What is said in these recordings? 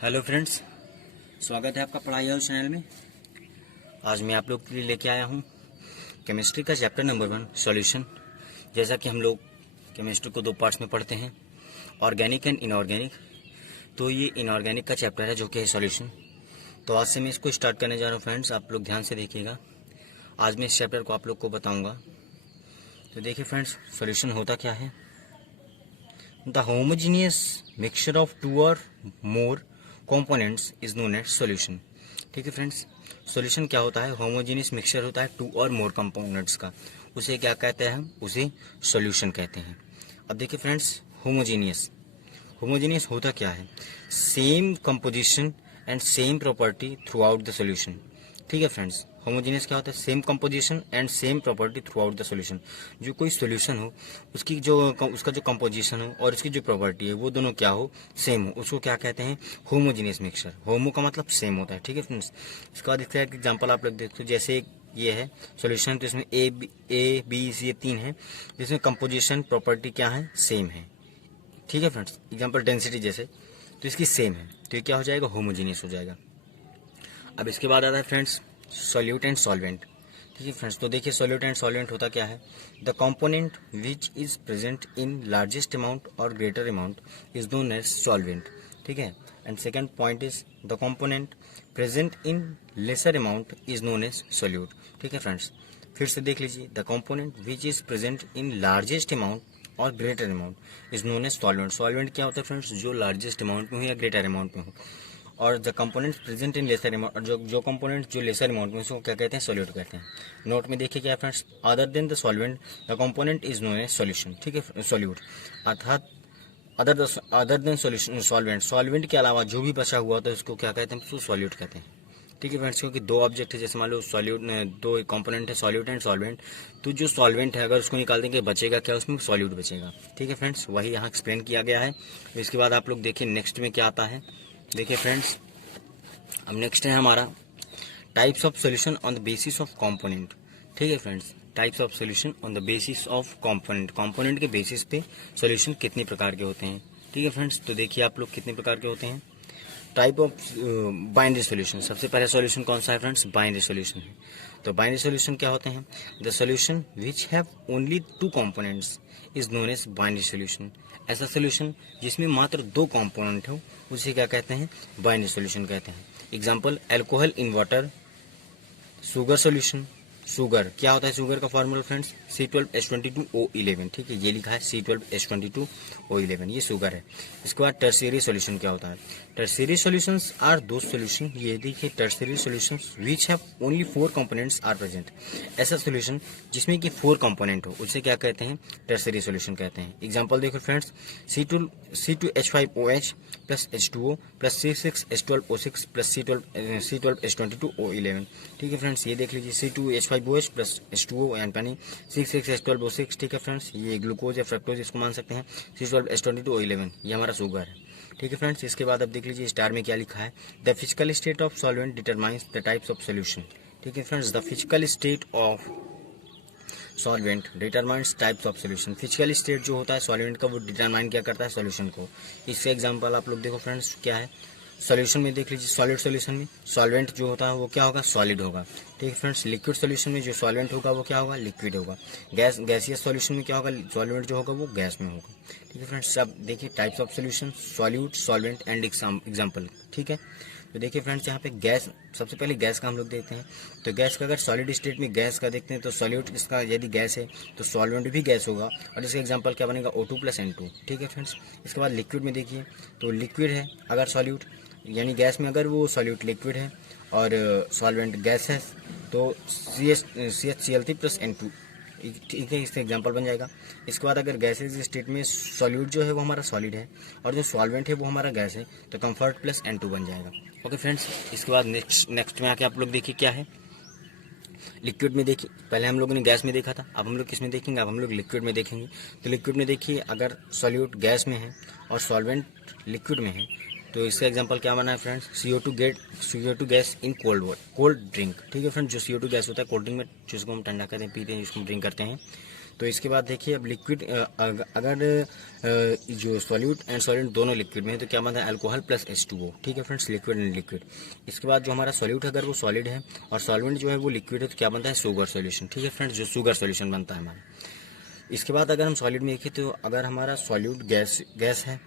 Hello friends, स्वागत है आपका पढ़ाई हाउस चैनल में। आज मैं आप लोग के लिए लेके आया हूँ केमिस्ट्री का चैप्टर नंबर 1 सॉल्यूशन। जैसा कि हम लोग केमिस्ट्री को 2 पार्ट्स में पढ़ते हैं, ऑर्गेनिक एंड इनऑर्गेनिक। तो ये इनऑर्गेनिक का चैप्टर है जो कि है सॉल्यूशन। तो आज से मैं इसको स्टार्ट करने जा रहा हूँ फ्रेंड्स, आप लोग ध्यान से देखिएगा। आज मैं इस चैप्टर को आप लोग को बताऊँगा। तो देखिए फ्रेंड्स, सॉल्यूशन होता क्या है। द होमोजीनियस मिक्सचर ऑफ 2 और more components is known as solution. ठीक है फ्रेंड्स, सॉल्यूशन क्या होता है। होमोजीनियस मिक्सचर होता है 2 और मोर कंपोनेंट्स का, उसे क्या कहते हैं, हम उसे सॉल्यूशन कहते हैं। अब देखिए फ्रेंड्स, होमोजीनियस होता क्या है। Same composition and same property through out the solution. ठीक है फ्रेंड्स, होमोजीनियस क्या होता है, same composition and same property through out the solution. जो कोई सॉल्यूशन हो उसका जो कंपोजिशन हो और उसकी जो प्रॉपर्टी है वो दोनों क्या हो, सेम हो, उसको क्या कहते हैं, होमोजीनियस मिक्सचर। होमो का मतलब सेम होता है। ठीक है फ्रेंड्स, इसके बाद इसका एक एग्जांपल आप लोग देखते हो। जैसे ये है सॉल्यूशन, तो इसमें ए बी सी ये 3 है, जिसमें कंपोजिशन प्रॉपर्टी क्या है, सेम है। ठीक है फ्रेंड्स, एग्जाम्पल डेंसिटी जैसे, तो इसकी सेम है, तो ये क्या हो जाएगा, होमोजीनियस हो जाएगा। अब इसके बाद आता है फ्रेंड्स सॉल्यूट एंड सॉल्वेंट। ठीक है फ्रेंड्स, तो देखिए सॉल्यूट एंड सॉल्वेंट होता क्या है। The component which is present in largest amount और greater amount is known as solvent. ठीक है, and second point is the component present in lesser amount is known as solute. ठीक है friends, फिर से देख लीजिए, the component which is present in largest amount और greater amount is known as solvent. Solvent क्या होता है फ्रेंड्स, जो लार्जेस्ट अमाउंट में हो या ग्रेटर अमाउंट में हो। और the components present in lesser amount, और जो कंपोनेंट जो लेसर अमाउंट में, उसको क्या कहते हैं, सॉल्यूट कहते हैं। नोट में देखिए क्या friends, other than the solvent the component is known as solution. ठीक है, सॉल्यूट अर्थात other than solution solvent, solvent के अलावा जो भी बचा हुआ था उसको क्या कहते हैं, उसको सॉल्यूट कहते हैं। ठीक है फ्रेंड्स, क्योंकि 2 ऑब्जेक्ट है, जैसे मान लो सॉल्यूट, 2 कंपोनेंट है सॉल्यूट एंड सॉल्वेंट, तो जो सॉल्वेंट है अगर उसको निकाल देंगे बचेगा क्या, उसमें सॉल्यूट बचेगा। ठीक है फ्रेंड्स, वही यहाँ एक्सप्लेन किया गया है। इसके बाद आप लोग देखिए नेक्स्ट में क्या आता है। देखिए फ्रेंड्स, अब नेक्स्ट है हमारा types of solution on the basis of component. ठीक है friends, types of solution on the basis of component, component के बेसिस पे सॉल्यूशन कितने प्रकार के होते हैं। ठीक है फ्रेंड्स, तो देखिए आप लोग कितने प्रकार के होते हैं। टाइप ऑफ बाइनरी सॉल्यूशन, सबसे पहले सॉल्यूशन कौन सा है फ्रेंड्स, बाइनरी सॉल्यूशन है। तो बाइनरी सॉल्यूशन क्या होते हैं, the solution which have only 2 components is known as binary solution. ऐसा सॉल्यूशन जिसमें मात्र 2 कंपोनेंट हो उसे क्या कहते हैं, बाइनरी सॉल्यूशन कहते हैं। Example, alcohol in water, sugar solution. Sugar क्या होता है, शुगर का फॉर्मूला फ्रेंड्स C12H22O11। ठीक है, ये लिखा है C12H22O11, ये शुगर है। इसके बाद टर्शियरी सॉल्यूशन क्या होता है, टर्शियरी सॉल्यूशंस आर दो सॉल्यूशन, ये देखिए tertiary solutions which have only 4 components are present. ऐसा सॉल्यूशन जिसमें कि 4 कंपोनेंट हो उसे क्या कहते हैं, टर्शियरी सॉल्यूशन कहते हैं। एग्जांपल देखो friends, C2H5OH plus H2O plus C6H12O6 plus C12H22O11। ठीक है फ्रेंड्स, ये देख लीजिए C2H5OH प्लस H2O यानी पानी, C6H12O6। ठीक है फ्रेंड्स, ये ग्लूकोज या फ्रक्टोज इसको मान सकते हैं, C12H22O11, ये हमारा शुगर है। ठीक है फ्रेंड्स, इसके बाद अब देख लीजिए स्टार में क्या लिखा है, the physical state of solvent determines the types of solution. ठीक है friends, the physical state of solvent determines types of solution. Physical state जो होता है सॉल्वेंट का, वो डिटरमाइन क्या करता है, सॉल्यूशन को। इससे एग्जांपल आप लोग देखो फ्रेंड्स क्या है, सॉल्यूशन में देख लीजिए, सॉलिड सॉल्यूशन में सॉल्वेंट जो होता है वो क्या होगा, सॉलिड होगा। ठीक है फ्रेंड्स, लिक्विड सॉल्यूशन में जो सॉल्वेंट होगा वो क्या होगा, लिक्विड होगा। गैसियस सॉल्यूशन में क्या होगा, सॉल्वेंट जो होगा वो गैस में होगा। ठीक है फ्रेंड्स, सब देखिए types of solution, solute, solvent and example. ठीक है, तो देखिए फ्रेंड्स यहाँ पे गैस, सबसे पहले गैस का हम लोग देखते हैं। तो गैस का अगर सॉलिड स्टेट में गैस का देखते हैं तो सॉल्यूट इसका यदि गैस है तो सॉल्वेंट भी गैस होगा, और इसका एग्जांपल क्या बनेगा, O2 प्लस N2। ठीक है फ्रेंड्स, इसके बाद लिक्विड में देखिए, तो लिक्विड है अगर सॉल्यूट, यानी गैस में अगर वो सॉल्यूट लिक्विड है और सॉल्वेंट गैस है तो CHCl3 प्लस N2। ठीक है, इसका एग्जांपल बन जाएगा। इसके बाद अगर गैसेज स्टेट में सॉल्यूट जो है वो हमारा सॉलिड है और जो सॉल्वेंट है वो हमारा गैस है, तो कंफर्ट प्लस N2 बन जाएगा। ओके फ्रेंड्स, इसके बाद नेक्स्ट में आके आप लोग देखिए क्या है, लिक्विड में देखिए, पहले हम लोगों ने गैस में देखा था, अब हम लोग किस में देखेंगे, अब हम लोग लिक्विड में देखेंगे। तो लिक्विड में देखिए, अगर सॉल्यूट गैस में है और सॉल्वेंट लिक्विड में है तो इसका एग्जांपल क्या बना है friends, CO2 gas in cold drink. ठीक है फ्रेंड्स, जो CO2 गैस होता है कोल्ड ड्रिंक में, जिसको हम ठंडा करते हैं, पीते हैं, जिसको हम ड्रिंक करते हैं, तो इसके बाद देखिए अब लिक्विड अगर जो सॉल्यूट एंड सॉल्वेंट दोनों लिक्विड में है तो क्या बनता है अल्कोहल प्लस H2O। ठीक है फ्रेंड्स, लिक्विड एंड लिक्विड। इसके बाद जो हमारा सॉल्यूट अगर वो सॉलिड है और सॉल्वेंट जो है वो लिक्विड है तो क्या बनता है शुगर सॉल्यूशन। ठीक है फ्रेंड्स, जो शुगर सॉल्यूशन बनता है हमारा। इसके बाद अगर हम सॉलिड में देखें तो अगर हमारा सॉल्यूट गैस है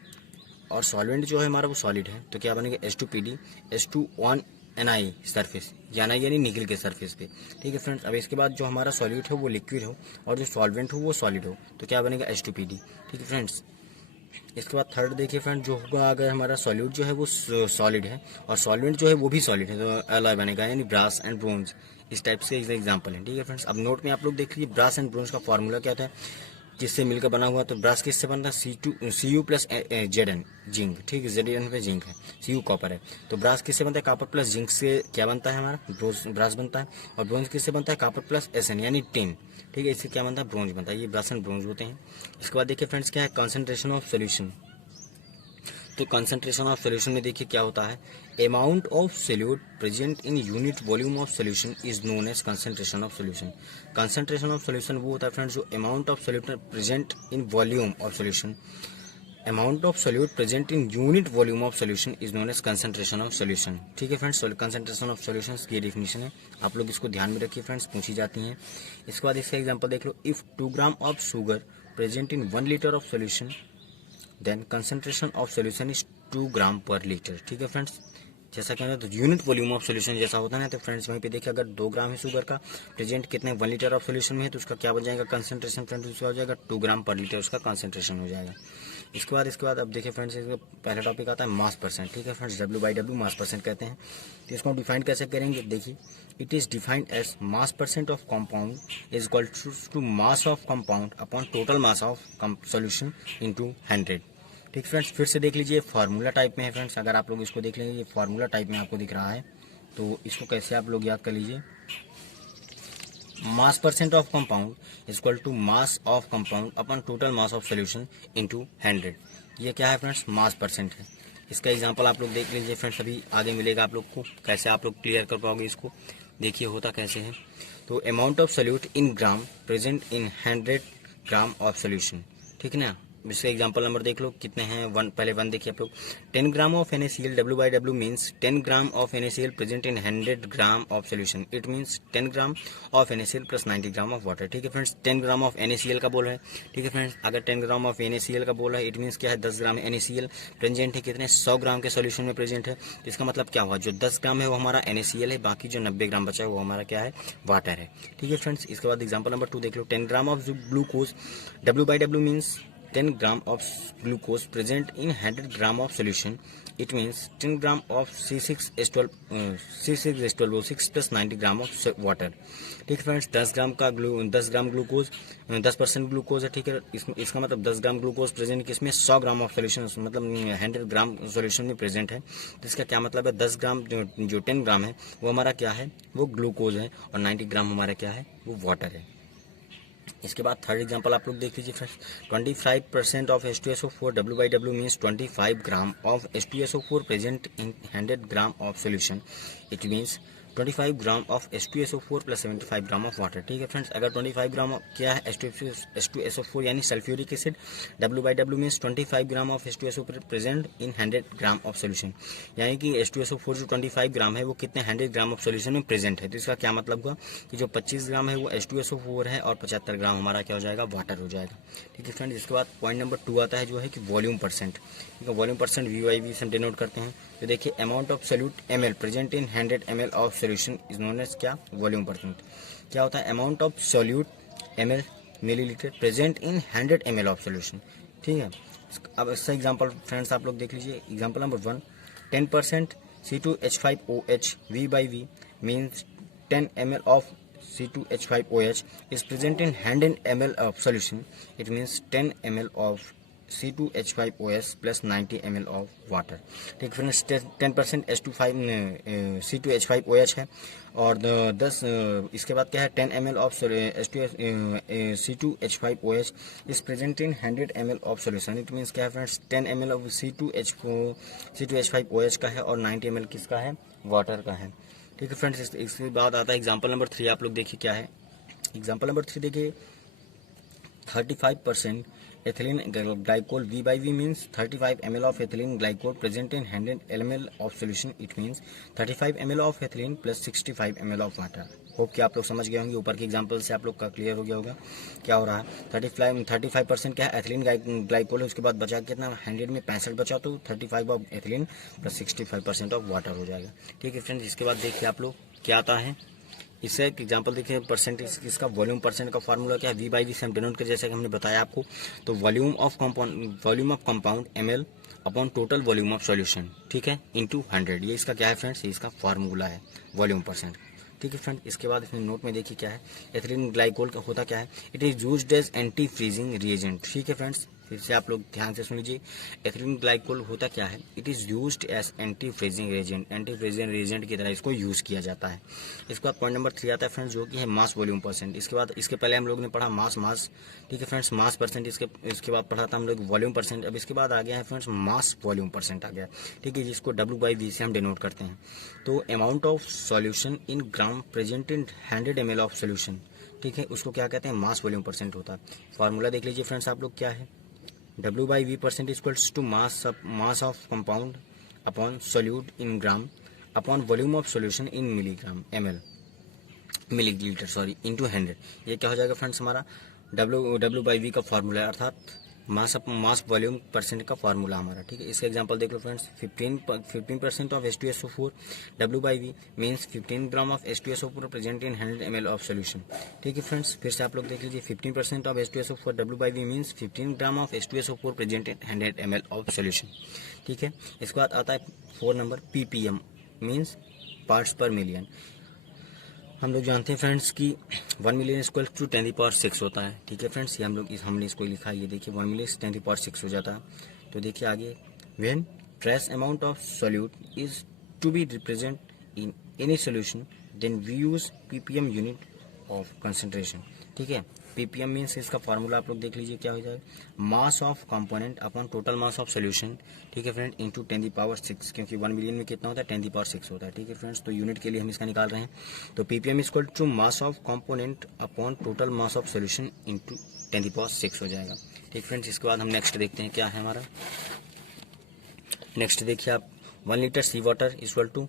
और सॉल्वेंट जो है हमारा वो सॉलिड है तो क्या बनेगा H2PD H2 Ni सरफेस यानी निकल के सरफेस पे। ठीक है फ्रेंड्स, अब इसके बाद जो हमारा सॉल्यूट है वो लिक्विड हो और जो सॉल्वेंट हो वो सॉलिड हो तो क्या बनेगा H2PD। ठीक है फ्रेंड्स, इसके बाद थर्ड देखिए फ्रेंड जो होगा अगर हमारा सॉल्यूट जो है वो सॉलिड है और सॉल्वेंट जो है वो भी सॉलिड है तो एलॉय बनेगा यानी ब्रास एंड ब्रोंज। इस टाइप से एग्जांपल है। ठीक है फ्रेंड्स, अब नोट में आप लोग देख लीजिए ब्रास एंड ब्रोंज का फॉर्मूला क्या था, किससे मिलकर बना हुआ। तो ब्रास किससे बनता है Cu प्लस Zn जिंक। ठीक है, Zn पे जिंक है, Cu कॉपर है। तो ब्रास किससे बनता है कॉपर प्लस जिंक से क्या बनता है हमारा ब्रास बनता है। और ब्रोंज किससे बनता है कॉपर प्लस Sn यानी टिन। ठीक है, इससे क्या बनता है ब्रोंज बनता है। ये ब्रास एंड ब्रोंज होते हैं। इसके बाद देखिए फ्रेंड्स क्या है कंसंट्रेशन ऑफ सोल्यूशन। तो कंसंट्रेशन ऑफ सोल्यूशन में देखिए क्या होता है, amount of solute present in unit volume of solution is known as concentration of solution. Concentration of solution वो होता है फ्रेंड्स जो amount of solute present in volume of solution, amount of solute present in unit volume of solution is known as concentration of solution. ठीक है friends, concentration of solution की definition है, आप लोग इसको ध्यान में रखिए फ्रेंड्स, पूछी जाती हैं। इसके बाद इसका एग्जाम्पल देख लो, if 2 gram of sugar present in 1 litre of solution then concentration of solution is 2 gram per litre. ठीक है फ्रेंड्स, जैसा कहना तो यूनिट वॉल्यूम ऑफ सोल्यूशन जैसा होता है ना, तो फ्रेंड्स वहीं पे देखिए अगर 2 ग्राम है शुगर का प्रेजेंट कितने 1 लीटर ऑफ सोल्यूशन में है तो उसका क्या बन जाएगा कंसंट्रेशन फ्रेंड्स, उसका हो जाएगा 2 ग्राम पर लीटर उसका कंसंट्रेशन हो जाएगा। इसके बाद अब देखिए फ्रेंड्स इसका पहला टॉपिक आता है मास परसेंट। ठीक है फ्रेंड्स, W/W मास परसेंट कहते हैं। तो इसको हम डिफाइन कैसे करेंगे, देखिए it is defined as mass percent of compound is equal to mass of compound upon total mass of solution into 100। ठीक फ्रेंड्स, फिर से देख लीजिए फार्मूला टाइप में है फ्रेंड्स, अगर आप लोग इसको देख लेंगे ये फार्मूला टाइप में आपको दिख रहा है तो इसको कैसे आप लोग याद कर लीजिए, mass percent of compound is equal to mass of compound upon total mass of solution into 100। ये क्या है फ्रेंड्स, मास परसेंट है। इसका एग्जांपल आप लोग देख लीजिए फ्रेंड्स, अभी आगे मिलेगा आप लोग को, कैसे आप लोग क्लियर कर पाओगे इसको, देखिए होता कैसे है। तो amount of solute in gram present in 100 gram of solution. ठीक है ना, इसका एग्जांपल नंबर देख लो कितने हैं, पहले 1 देखिए आप लोग, 10 gram of NaCl W/W means 10 gram of NaCl present in 100 gram of solution, it means 10 gram of NaCl plus 90 gram of water. ठीक है फ्रेंड्स, 10 ग्राम ऑफ NaCl का बोल है। ठीक है फ्रेंड्स, अगर 10 ग्राम ऑफ NaCl का बोल है इट मीन्स क्या है 10 ग्राम NaCl प्रेजेंट है कितने 100 ग्राम के सोल्यूशन में प्रेजेंट है। तो इसका मतलब क्या हुआ, जो 10 ग्राम है वो हमारा NaCl है, बाकी जो 90 ग्राम बचा है वो हमारा क्या है वाटर है। ठीक है फ्रेंड्स, इसके बाद एग्जाम्पल नंबर 2 देख लो, 10 gram of glucose W/W means 10 gram of glucose present in 100 gram of solution, it means 10 gram of C6H12O6 plus 90 gram of water। ठीक है फ्रेंड्स, 10 ग्राम ग्लूकोज 10% ग्लूकोज है। ठीक है, इसका मतलब 10 ग्राम ग्लूकोज प्रेजेंट किसमें 100 gram of solution मतलब 100 ग्राम solution में प्रेजेंट है। तो इसका क्या मतलब है 10 ग्राम जो 10 ग्राम है वो हमारा क्या है वो ग्लूकोज है और 90 ग्राम हमारा क्या है वो वाटर है। इसके बाद थर्ड एग्जांपल आप लोग देख लीजिए friends, 25% of H2SO4 W/W means 25 gram of H2SO4 present in 100 gram of solution, it means 25 gram of H2SO4 plus 75 gram of water. ठीक है फ्रेंड्स, अगर 25 ग्राम क्या है H2SO4 यानी sulphuric acid W/W means 25 gram of H2SO4 present in 100 gram of solution, यानी कि H2SO4 जो 25 ग्राम है वो कितने 100 ग्राम ऑफ सोल्यूशन में प्रेजेंट है। तो इसका क्या मतलब हुआ कि जो 25 ग्राम है वो H2SO4 है और 75 ग्राम हमारा क्या हो जाएगा वाटर हो जाएगा। ठीक है फ्रेंड्स, इसके बाद पॉइंट नंबर 2 आता है जो है कि वॉल्यूम परसेंट। ठीक है, वॉल्यूम परसेंट VY से डिनोट करते हैं। तो देखिए amount of solute ml present in 100 ml of solution is known as क्या वॉल्यूम परसेंट। क्या होता है amount of solute ml millilitre present in 100 ml of solution. ठीक है, अब इसका एग्जांपल फ्रेंड्स आप लोग देख लीजिए, example number 1, 10% C2H5OH V/V means 10 ml of C2H5OH is present in 100 ml of solution, it means 10 ml of C2H5OH plus 90 ml of water। ठीक है फ्रेंड्स, 10% C2H5OH है और 10 इसके बाद क्या है 10 ml of C2H5OH is present in 100 ml of solution, it means क्या है फ्रेंड्स 10 ml of C2H5OH का है और 90 ml किसका है वाटर का है। ठीक है फ्रेंड्स, इसके बाद आता है एग्जांपल नंबर 3, आप लोग देखिए क्या है। एग्जांपल नंबर 3 देखिए, 35% ethylene glycol. V by V means 35 ml of ethylene glycol present in 100 ml of solution. It means 35 ml of ethylene plus 65 ml of water. Hope कि आप लोग समझ गए होंगे, ऊपर के एग्जांपल से आप लोग का क्लियर हो गया होगा क्या हो रहा है। 35% क्या है, एथिलीन ग्लाइकोल है, उसके बाद बचा कितना 100 में 65 बचा, तो 35 of ethylene plus 65% of water हो जाएगा। ठीक है फ्रेंड्स, इसके बाद देखिए आप लोग क्या आता है, इससे एक एग्जांपल देखिए। परसेंटेज इसका वॉल्यूम परसेंट का फार्मूला क्या है, वी बाई वी से हम डिनोट कर, जैसे कि हमने बताया आपको। तो volume of compound ml upon total volume of solution, ठीक है, इंटू 100, ये इसका क्या है फ्रेंड्स, ये इसका फार्मूला है वॉल्यूम परसेंट। ठीक है फ्रेंड, इसके बाद इसमें नोट में देखिए क्या है, एथिलीन ग्लाइकोल का होता क्या है, it is used as anti freezing reagent. ठीक है फ्रेंड्स, फिर से आप लोग ध्यान से सुन लीजिए, एथिलीन ग्लाइकोल होता क्या है, it is used as anti freezing reagent, anti freezing reagent की तरह इसको यूज किया जाता है। इसके बाद पॉइंट नंबर 3 आता है फ्रेंड्स, जो कि है मास वॉल्यूम परसेंट। इसके बाद इसके पहले हम लोग ने पढ़ा मास, ठीक है फ्रेंड्स, मास परसेंट। इसके बाद पढ़ा था हम लोग वॉल्यूम परसेंट। अब इसके बाद आ गया है फ्रेंड्स मास वॉल्यूम परसेंट आ गया, ठीक है, जिसको W/V से हम डिनोट करते हैं। तो amount of solution in gram present in 100 ml of solution, ठीक है, उसको क्या कहते हैं, मास वॉल्यूम परसेंट होता है। फॉर्मूला देख लीजिए फ्रेंड्स आप लोग क्या है, W/V percent equals to mass of compound upon solute in gram upon volume of solution in millilitre sorry into 100। ये क्या हो जाएगा फ्रेंड्स, हमारा W/V का फार्मूला है, अर्थात मास वॉल्यूम परसेंट का फार्मूला हमारा। ठीक है, इसका एग्जांपल देख लो friends, 15% of H2SO4 W/V means 15 gram of H2SO4 present in 100 ml of solution. ठीक है फ्रेंड्स, फिर से आप लोग देख लीजिए, 15% of H2SO4 W/V means 15 gram of H2SO4 present in 100 ml of solution. ठीक है, इसके बाद आता है 4 नंबर ppm मीन्स पार्ट्स पर मिलियन। हम लोग जानते हैं फ्रेंड्स कि 1 मिलियन इक्वल टू 10⁶ होता है। ठीक है फ्रेंड्स, ये हमने इसको लिखा है, ये देखिए 1 मिलियन 10⁶ हो जाता है। तो देखिए आगे, when trace amount of solute is to be represent in any solution then we use ppm unit of concentration. ठीक है, ppm मीन्स इसका फार्मूला आप लोग देख लीजिए क्या हो जाएगा, मास of component upon total mass of solution. ठीक है फ्रेंड, इंटू 10⁶, क्योंकि 1 मिलियन में कितना होता है, 10⁶ होता है। ठीक है फ्रेंड्स, तो यूनिट के लिए हम इसका निकाल रहे हैं। तो ppm equal to mass of component upon total mass of solution into 10⁶ हो जाएगा। ठीक फ्रेंड्स, इसके बाद हम नेक्स्ट देखते हैं क्या है हमारा। नेक्स्ट देखिए आप, 1 litre sea water equal to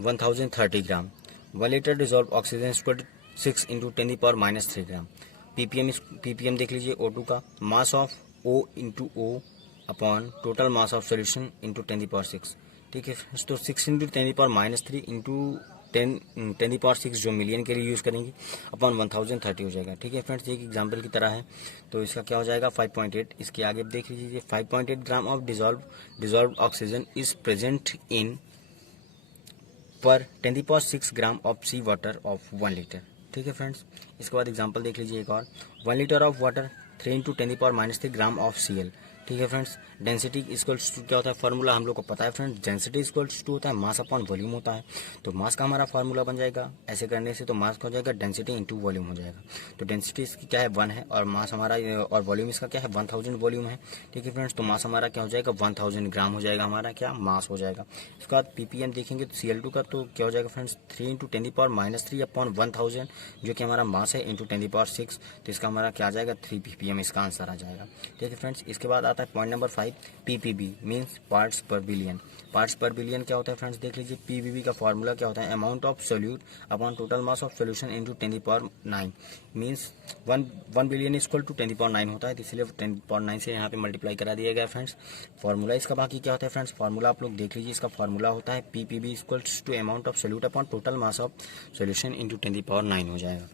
1030 gram, 1 litre dissolve oxygen equal to 6 into 10⁻³ gram. ppm देख लीजिए O2 का, mass of O into O upon total mass of solution into 10⁶। ठीक है, तो 6 इंटू 10⁻³ इंटू 10⁶ जो मिलियन के लिए यूज़ करेंगे अपॉन 1030 हो जाएगा। ठीक है फ्रेंड्स, एक एग्जाम्पल की तरह है, तो इसका क्या हो जाएगा 5.8। इसके आगे देख लीजिए, 5.8 gram of dissolve oxygen is present in per 10⁶ gram of sea water of 1 litre. ठीक है फ्रेंड्स, इसके बाद एग्जांपल देख लीजिए एक और, 1 litre of water 3 into 10⁻³ gram of Cl। ठीक है फ्रेंड्स, डेंसिटी इक्वल्स टू क्या होता है, फार्मूला हम लोग को पता है फ्रेंड्स, डेंसिटी इक्वल्स टू होता है मास अपॉन वॉल्यूम होता है। तो मास का हमारा फार्मूला बन जाएगा ऐसे करने से, तो मास का हो जाएगा डेंसिटी इंटू वॉल्यूम हो जाएगा। तो डेंसिटी इसकी क्या है 1 है, और मास हमारा और वॉल्यूम इसका क्या है 1000 वॉल्यूम है। ठीक है फ्रेंड्स, तो मास हमारा क्या हो जाएगा 1000 ग्राम हो जाएगा, हमारा क्या मास हो जाएगा। इसके बाद ppm देखेंगे तो Cl2 का तो क्या हो जाएगा फ्रेंड्स, 3 इंटू 10⁻³ अपॉन 1000 जो कि हमारा मास है इंटू 10⁶, तो इसका हमारा क्या आ जाएगा 3 ppm, इसका आंसर आ जाएगा। ठीक है फ्रेंड्स, इसके बाद आता है point number 5, ppb means parts पर बिलियन। पार्ट्स पर बिलियन क्या होता है फ्रेंड्स, देख लीजिए, ppb का फार्मूला क्या होता है, amount of solute upon total mass of solution into 10⁹ means 1 billion equal to 10⁹ होता है, इसलिए 10⁹ से यहाँ पे मल्टीप्लाई करा दिया गया फ्रेंड्स। फार्मूला इसका बाकी क्या होता है फ्रेंड्स, फार्मूला आप लोग देख लीजिए, इसका फार्मूला होता है ppb equals to amount of solute upon total mass of solution into 10⁹ हो जाएगा।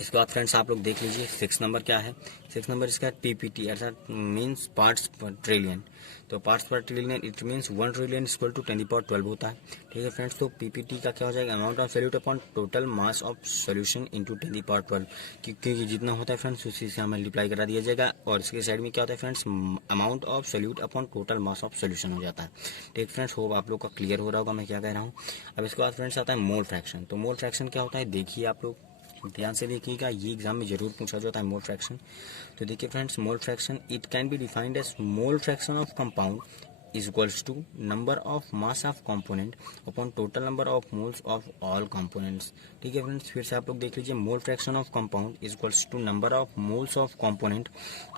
इसके बाद फ्रेंड्स आप लोग देख लीजिए 6 नंबर क्या है, 6 नंबर इसका पीपीटी अर्थात मीन्स पार्ट्स पर ट्रिलियन। तो parts per trillion it means 1 trillion equal to 10⁻12 होता है। ठीक है फ्रेंड्स, तो पीपीटी का क्या हो जाएगा, amount of solute upon total mass of solution into 10⁻12, क्योंकि जितना होता है फ्रेंड्स उसी से मल्टीप्लाई करा दिया जाएगा। और इसके साइड में क्या होता है friends, amount of solute upon total mass of solution हो जाता है। ठीक फ्रेंड्स, होप आप लोग का क्लियर हो रहा होगा मैं क्या कह रहा हूँ। अब इसके बाद फ्रेंड्स आता है मोल फ्रैक्शन। तो मोल फ्रैक्शन क्या होता है, देखिए आप लोग ध्यान से देखिएगा, ये एग्जाम में जरूर पूछा जाता है मोल फ्रैक्शन। तो देखिए friends, mole fraction it can be defined as mole fraction of compound is equals to number of mass of component upon total number of moles of all components. ठीक है फ्रेंड्स, फिर से आप लोग देख लीजिए, mole fraction of compound is equals to number of moles of component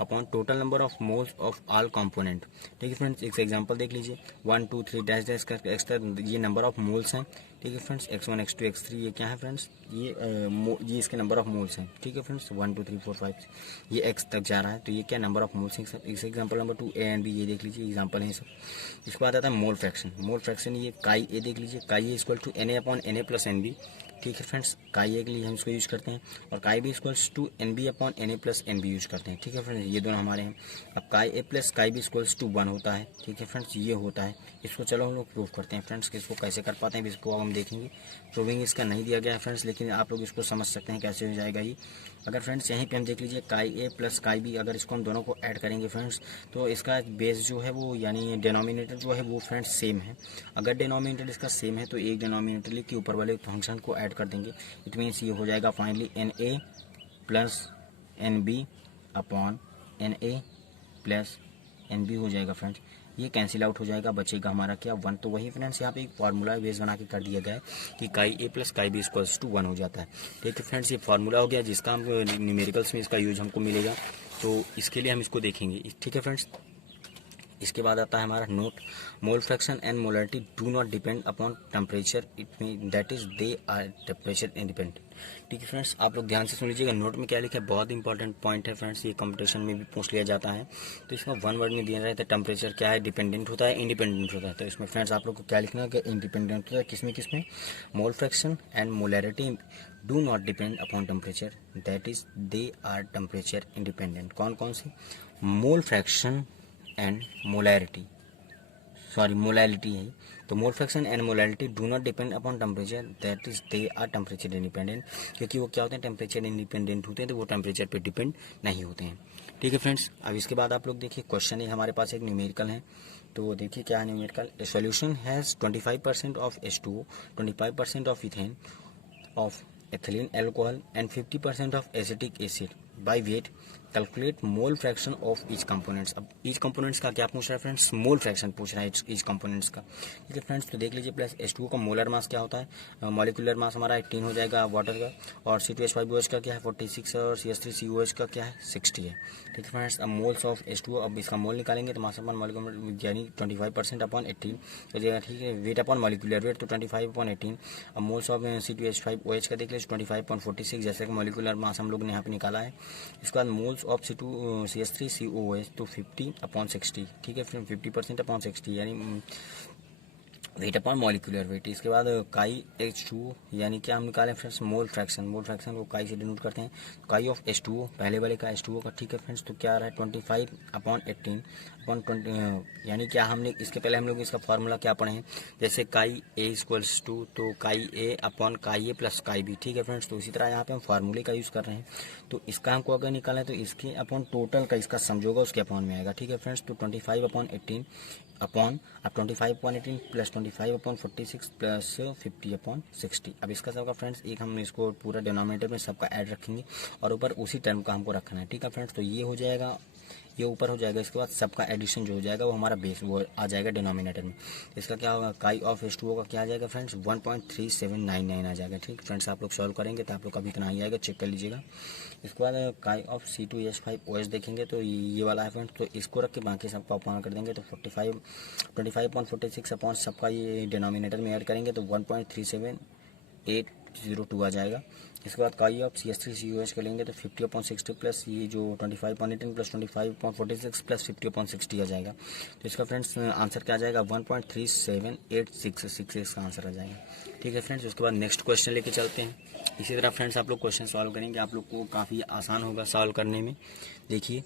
upon total number of moles of all component. ठीक है फ्रेंड्स, एक एग्जांपल देख लीजिए, 1 2 3 डैश डैश कर एक्स्ट्रा ये नंबर ऑफ मोल्स हैं। ठीक है फ्रेंड्स, x1 x2 x3 ये क्या है फ्रेंड्स, ये इसके नंबर ऑफ मोल्स हैं। ठीक है फ्रेंड्स, 1 2 3 4 5 ये x तक जा रहा है, तो ये क्या नंबर ऑफ मोल्स हैं। इस example number 2 a and b ये देख लीजिए, एग्जांपल है सब। इसके बाद आता है मोल फ्रैक्शन। मोल फ्रैक्शन ये काई ए देख लीजिए, chi A equal to Na upon Na plus NB। ठीक है फ्रेंड्स, काई ए के लिए हम इसको यूज करते हैं, और chi B equals to NB upon Na plus NB use करते हैं। ठीक है फ्रेंड्स, ये दोनों हमारे हैं। अब chi A plus chi B equals to 1 होता है। ठीक है फ्रेंड्स, ये होता है। इसको चलो हम लोग प्रूव करते हैं फ्रेंड्स, कि इसको कैसे कर पाते हैं इसको हम देखेंगे। प्रूविंग इसका नहीं दिया गया है फ्रेंड्स, लेकिन आप लोग इसको समझ सकते हैं कैसे हो जाएगा ये। अगर फ्रेंड्स यहीं पे हम देख लीजिए, chi A plus chi B, अगर इसको हम दोनों को ऐड करेंगे फ्रेंड्स, तो इसका बेस जो है वो यानी डिनोमिनेटर जो है वो फ्रेंड्स सेम है। अगर डिनोमिनेटर इसका सेम है तो एक डिनोमिनेटर के ऊपर वाले फंक्शन को ऐड कर देंगे। इट मीन्स ये हो जाएगा finally Na plus NB upon Na plus NB हो जाएगा फ्रेंड्स। ये कैंसिल आउट हो जाएगा, बचेगा हमारा क्या 1। तो वही फ्रेंड्स यहाँ पे एक फार्मूला बेस बना के कर दिया गया है कि chi A plus chi B equals to 1 हो जाता है। ठीक है फ्रेंड्स, ये फार्मूला हो गया जिसका हम न्यूमेरिकल्स में इसका यूज हमको मिलेगा, तो इसके लिए हम इसको देखेंगे। ठीक है फ्रेंड्स, इसके बाद आता है हमारा note, mole fraction and molarity do not depend upon temperature, it mean that is they are temperature independent. ठीक है फ्रेंड्स, आप लोग ध्यान से सुन लीजिएगा, नोट में क्या लिखा है, बहुत इंपॉर्टेंट पॉइंट है फ्रेंड्स, ये कंपटीशन में भी पूछ लिया जाता है। तो इसमें 1 वर्ड में दिया रहता है टेम्परेचर क्या है, डिपेंडेंट होता है, इंडिपेंडेंट होता है। तो इसमें फ्रेंड्स आप लोग को क्या लिखना है कि इंडिपेंडेंट होता है किसमें, mole fraction and molarity do not depend upon temperature, that is they are temperature independent. कौन कौन से, mole fraction and molarity, sorry molality है। तो mole fraction and molality do not depend upon temperature, that is they are temperature independent. क्योंकि वो क्या होते हैं, टेम्परेचर इंडिपेंडेंट होते हैं, तो वो टेम्परेचर पे डिपेंड नहीं होते हैं। ठीक है फ्रेंड्स, अब इसके बाद आप लोग देखिए, क्वेश्चन है हमारे पास एक न्यूमेरिकल है। तो देखिए क्या है numerical, A solution has 25% of H2O, 25% of ethane of ethylene alcohol and 50% of acetic acid by wait, calculate mole fraction of each components. अब ईच कंपोनेंट्स का क्या पूछ रहा है फ्रेंड्स, मोल फ्रैक्शन पूछ रहा है ईच कंपोनेंट्स का। ठीक है फ्रेंड्स, तो देख लीजिए, प्लस H2O का मोलर मास क्या होता है, मॉलिक्यूलर मास हमारा 18 हो जाएगा वाटर का, और C2H5OH का क्या है 46, और CH3COH का क्या है 60 है। ठीक है फ्रेंड्स, अब मोल्स ऑफ H2O, अब इसका मोल निकालेंगे तो मास अपॉन मॉलिक्यूलर यानी 25% अपॉन 18 हो जाएगा। ठीक है, वेट अपॉन मॉलिक्यूलर वेट तो 25 अपॉन 18। अब मोल्स ऑफ C2H5OH का देख लीजिए 25.46, जैसे कि मॉलिक्यूलर मास हम लोग ने यहाँ पे निकाला है। इसके बाद मोल्स ऑफ CH3COOH तो 50 अपॉन 60। ठीक है फ्रेंड, 50% अपॉन 60 यानी वेट अपॉन मॉलिक्यूलर वेट। इसके बाद काई H2O यानी क्या हम निकालें friends, mole fraction. Mole fraction को काई से डिनोट करते हैं, काई ऑफ H2O पहले वाले का H2O का। ठीक है फ्रेंड्स, तो क्या आ रहा है 25 अपॉन 18 अपॉन 20, यानी क्या हमने इसके पहले हम लोग इसका फार्मूला क्या पढ़े हैं, जैसे काई ए इक्वल्स टू तो काई ए अपॉन काई ए प्लस काई बी। ठीक है फ्रेंड्स, तो इसी तरह यहाँ पे हम फार्मूले का यूज़ कर रहे हैं। तो इसका हमको अगर निकालें तो इसके अपॉन टोटल का इसका समझोगा उसके अपॉन में आएगा। ठीक है फ्रेंड्स, तो 25 अपॉन 18 अपॉन, अब 25 upon 18 plus 25 upon 46 plus 50 upon 60। अब इसका सबका फ्रेंड्स एक हम इसको पूरा डिनोमिनेटर में सबका ऐड रखेंगे, और ऊपर उसी टर्म का हमको रखना है। ठीक है फ्रेंड्स, तो ये हो जाएगा, ये ऊपर हो जाएगा। इसके बाद सबका एडिशन जो हो जाएगा वो हमारा बेस वो आ जाएगा डिनोमिनेटर में। इसका क्या होगा, काई ऑफ H2O का क्या आ जाएगा फ्रेंड्स 1.3799 आ जाएगा। ठीक फ्रेंड्स, आप लोग सॉल्व करेंगे तो आप लोग का भी इतना ही आएगा, चेक कर लीजिएगा। इसके बाद काई ऑफ C2H5OH देखेंगे तो ये वाला है फ्रेंड्स, तो इसको रख के बाकी सबका अपॉन कर देंगे तो 25 अपॉन 46 अपॉन सबका ये डिनोमिनेटर में ऐड करेंगे तो 1.37802 आ जाएगा। इसके बाद काई ऑफ CH3COH का लेंगे तो 50 अपॉन 60 प्लस ये जो 25 upon 18 plus 25 upon 46 plus 50 upon 60 आ जाएगा। तो इसका फ्रेंड्स आंसर क्या आ जाएगा 1.37866 का आंसर आ जाएगा। ठीक है फ्रेंड्स, उसके बाद नेक्स्ट क्वेश्चन लेके चलते हैं। इसी तरह फ्रेंड्स आप लोग क्वेश्चन सॉल्व करेंगे, आप लोग को काफ़ी आसान होगा सॉल्व करने में। देखिए,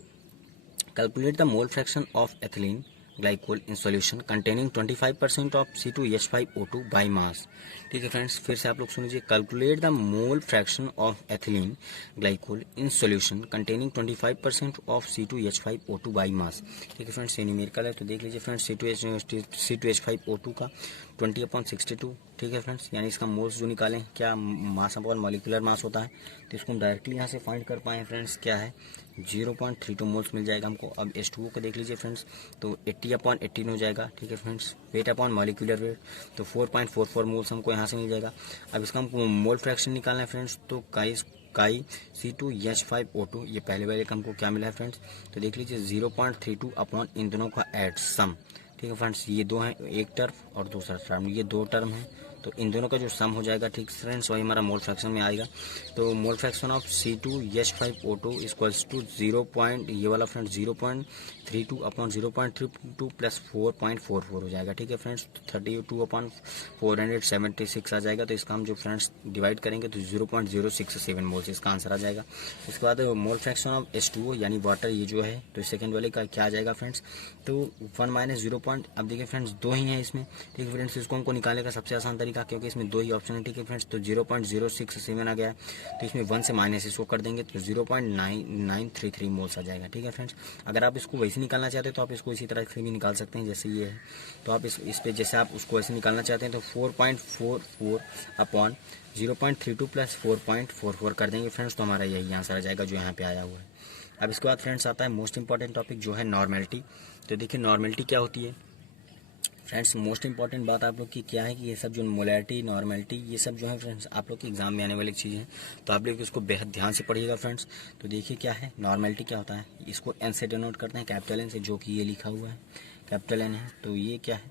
calculate the mole fraction of ethylene glycol in solution containing 25% of C2H5O2 by mass. ठीक है फ्रेंड्स, फिर से आप लोग सुन लीजिए, calculate the mole fraction of ethylene glycol in solution containing 25% of C2H5O2 by mass. ठीक है फ्रेंड्स, ये न्यूमेरिकल है, तो देख लीजिए फ्रेंड्स C2H5O2 का 20/62, ठीक है फ्रेंड्स। यानी इसका मोल्स जो निकालें, क्या मास अपॉन मॉलिक्यूलर मास होता है, तो इसको हम डायरेक्टली यहाँ से फाइंड कर पाए फ्रेंड्स, क्या है 0.32 मोल्स मिल जाएगा हमको। अब H2O को देख लीजिए फ्रेंड्स, तो 80/18 हो जाएगा, ठीक है friends. Wait upon molecular weight, तो 4.44 मोल्स हमको यहाँ से मिल जाएगा। अब इसका हमको मोल फ्रैक्शन निकालना है फ्रेंड्स, तो काई C2H5O2, ये पहले वाले का हमको क्या मिला है फ्रेंड्स, तो देख लीजिए 0.32 अपॉन इन दोनों का एड सम, ठीक है फ्रेंड्स। ये दो हैं, एक टर्म और दूसरा टर्म, ये दो टर्म है, तो इन दोनों का जो सम हो जाएगा, ठीक फ्रेंड्स, वही हमारा मोल फ्रैक्शन में आएगा। तो mole fraction of C2H5O2 equals to 0. ये वाला फ्रेंड्स 0.32 अपॉन 0.32 प्लस 4.44 हो जाएगा, ठीक है फ्रेंड्स। 32/476 आ जाएगा। तो इसका हम जो फ्रेंड्स डिवाइड करेंगे तो 0.067 मोल्स इसका आंसर आ जाएगा। उसके बाद मोल फ्रैक्शन ऑफ H2O यानी वाटर, ये जो है, तो सेकंड वाले का क्या आ जाएगा फ्रेंड्स, तो 1 माइनस 0. अब देखिए फ्रेंड्स दो ही है इसमें, ठीक है फ्रेंड्स। इसको हमको निकालने का सबसे आसान तरीका, क्योंकि इसमें दो ही ऑप्शन है, ठीक है फ्रेंड्स, तो 0.067 आ गया है, तो इसमें 1 से माइनस इसको कर देंगे तो 0.9933 मोल्स आ जाएगा, ठीक है फ्रेंड्स। अगर आप इसको वैसे निकालना चाहते हैं तो आप इसको इसी तरह से भी निकाल सकते हैं जैसे ये है। तो आप इस पे जैसे आप उसको ऐसे निकालना चाहते हैं तो 4.44 अपॉन 0.32 प्लस 4.44 कर देंगे फ्रेंड्स, तो हमारा यही आंसर आ जाएगा जो यहाँ पे आया हुआ है। अब इसके बाद फ्रेंड्स आता है मोस्ट इंपॉर्टेंट टॉपिक, जो है नॉर्मेलिटी। तो देखिए नॉर्मेलिटी क्या होती है फ्रेंड्स। मोस्ट इंपॉर्टेंट बात आप लोग की क्या है कि ये सब जो मोलैरिटी, नॉर्मेलिटी, ये सब जो है फ्रेंड्स आप लोग के एग्जाम में आने वाली चीज़ें हैं, तो आप लोग इसको बेहद ध्यान से पढ़िएगा फ्रेंड्स। तो देखिए क्या है नॉर्मेलिटी, क्या होता है, इसको एन से डिनोट करते हैं, कैपिटल एन से, जो कि ये लिखा हुआ है कैपिटल एन है। तो ये क्या है,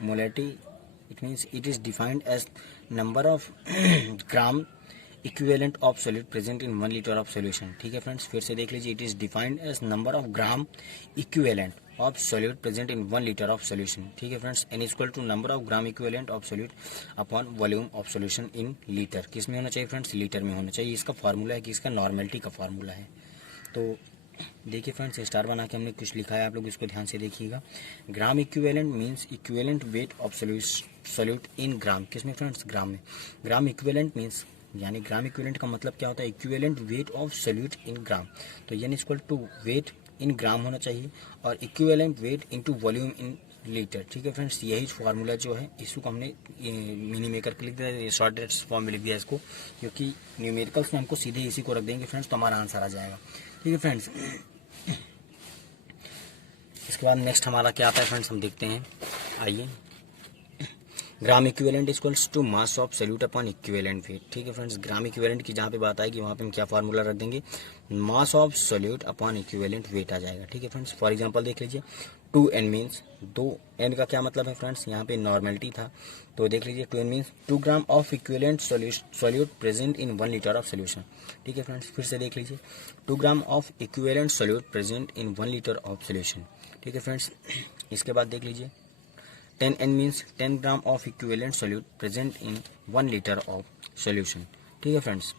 molarity, it means it is defined as number of gram equivalent of solid present in 1 litre of solution, ठीक है फ्रेंड्स। फिर से देख लीजिए, it is defined as number of gram equivalent of solid present in 1 litre of solution, ठीक है friends. N equal to number of gram equivalent of solid upon volume of solution in litre. किस में होना चाहिए friends, litre में होना चाहिए। इसका फार्मूला है कि इसका नॉर्मेलिटी का फार्मूला है। तो देखिए फ्रेंड्स, स्टार बना के हमने कुछ लिखा है, आप लोग इसको ध्यान से देखिएगा। Gram equivalent means equivalent weight of solute in gram, किसमें फ्रेंड्स, ग्राम में। ग्राम इक्विवेलेंट मीन्स, यानी ग्राम इक्विवेलेंट का मतलब क्या होता है, equivalent weight of solute in gram. तो यानी equal to weight in gram होना चाहिए और equivalent weight into volume in litre, ठीक है फ्रेंड्स। यही फार्मूला जो है इसको हमने मिनी मेकर के लिख दिया, शॉर्टेड फॉर्म में लिख दिया इसको, क्योंकि न्यूमेरिकल्स में हमको सीधे इसी को रख देंगे फ्रेंड्स, तो हमारा आंसर आ जाएगा, ठीक है फ्रेंड्स। इसके बाद नेक्स्ट हमारा क्या आता है फ्रेंड्स, हम देखते हैं, आइए। Gram equivalent equals to mass of solute upon equivalent weight, ठीक है फ्रेंड्स। ग्राम इक्विवेलेंट की जहाँ पे बात आएगी वहाँ पे हम क्या फार्मूला रख देंगे, mass of solute upon equivalent weight आ जाएगा, ठीक है फ्रेंड्स। फॉर एग्जांपल देख लीजिए, 2n मीन्स 2n का क्या मतलब है फ्रेंड्स, यहाँ पे नॉर्मेलिटी था, तो देख लीजिए 2n means 2 gram of equivalent solute present in 1 litre of solution, ठीक है फ्रेंड्स। फिर से देख लीजिए, 2 gram of equivalent solute present in 1 litre of solution, ठीक है फ्रेंड्स। इसके बाद देख लीजिए 10n means 10 gram of equivalent solute present in 1 litre of solution, ठीक है फ्रेंड्स।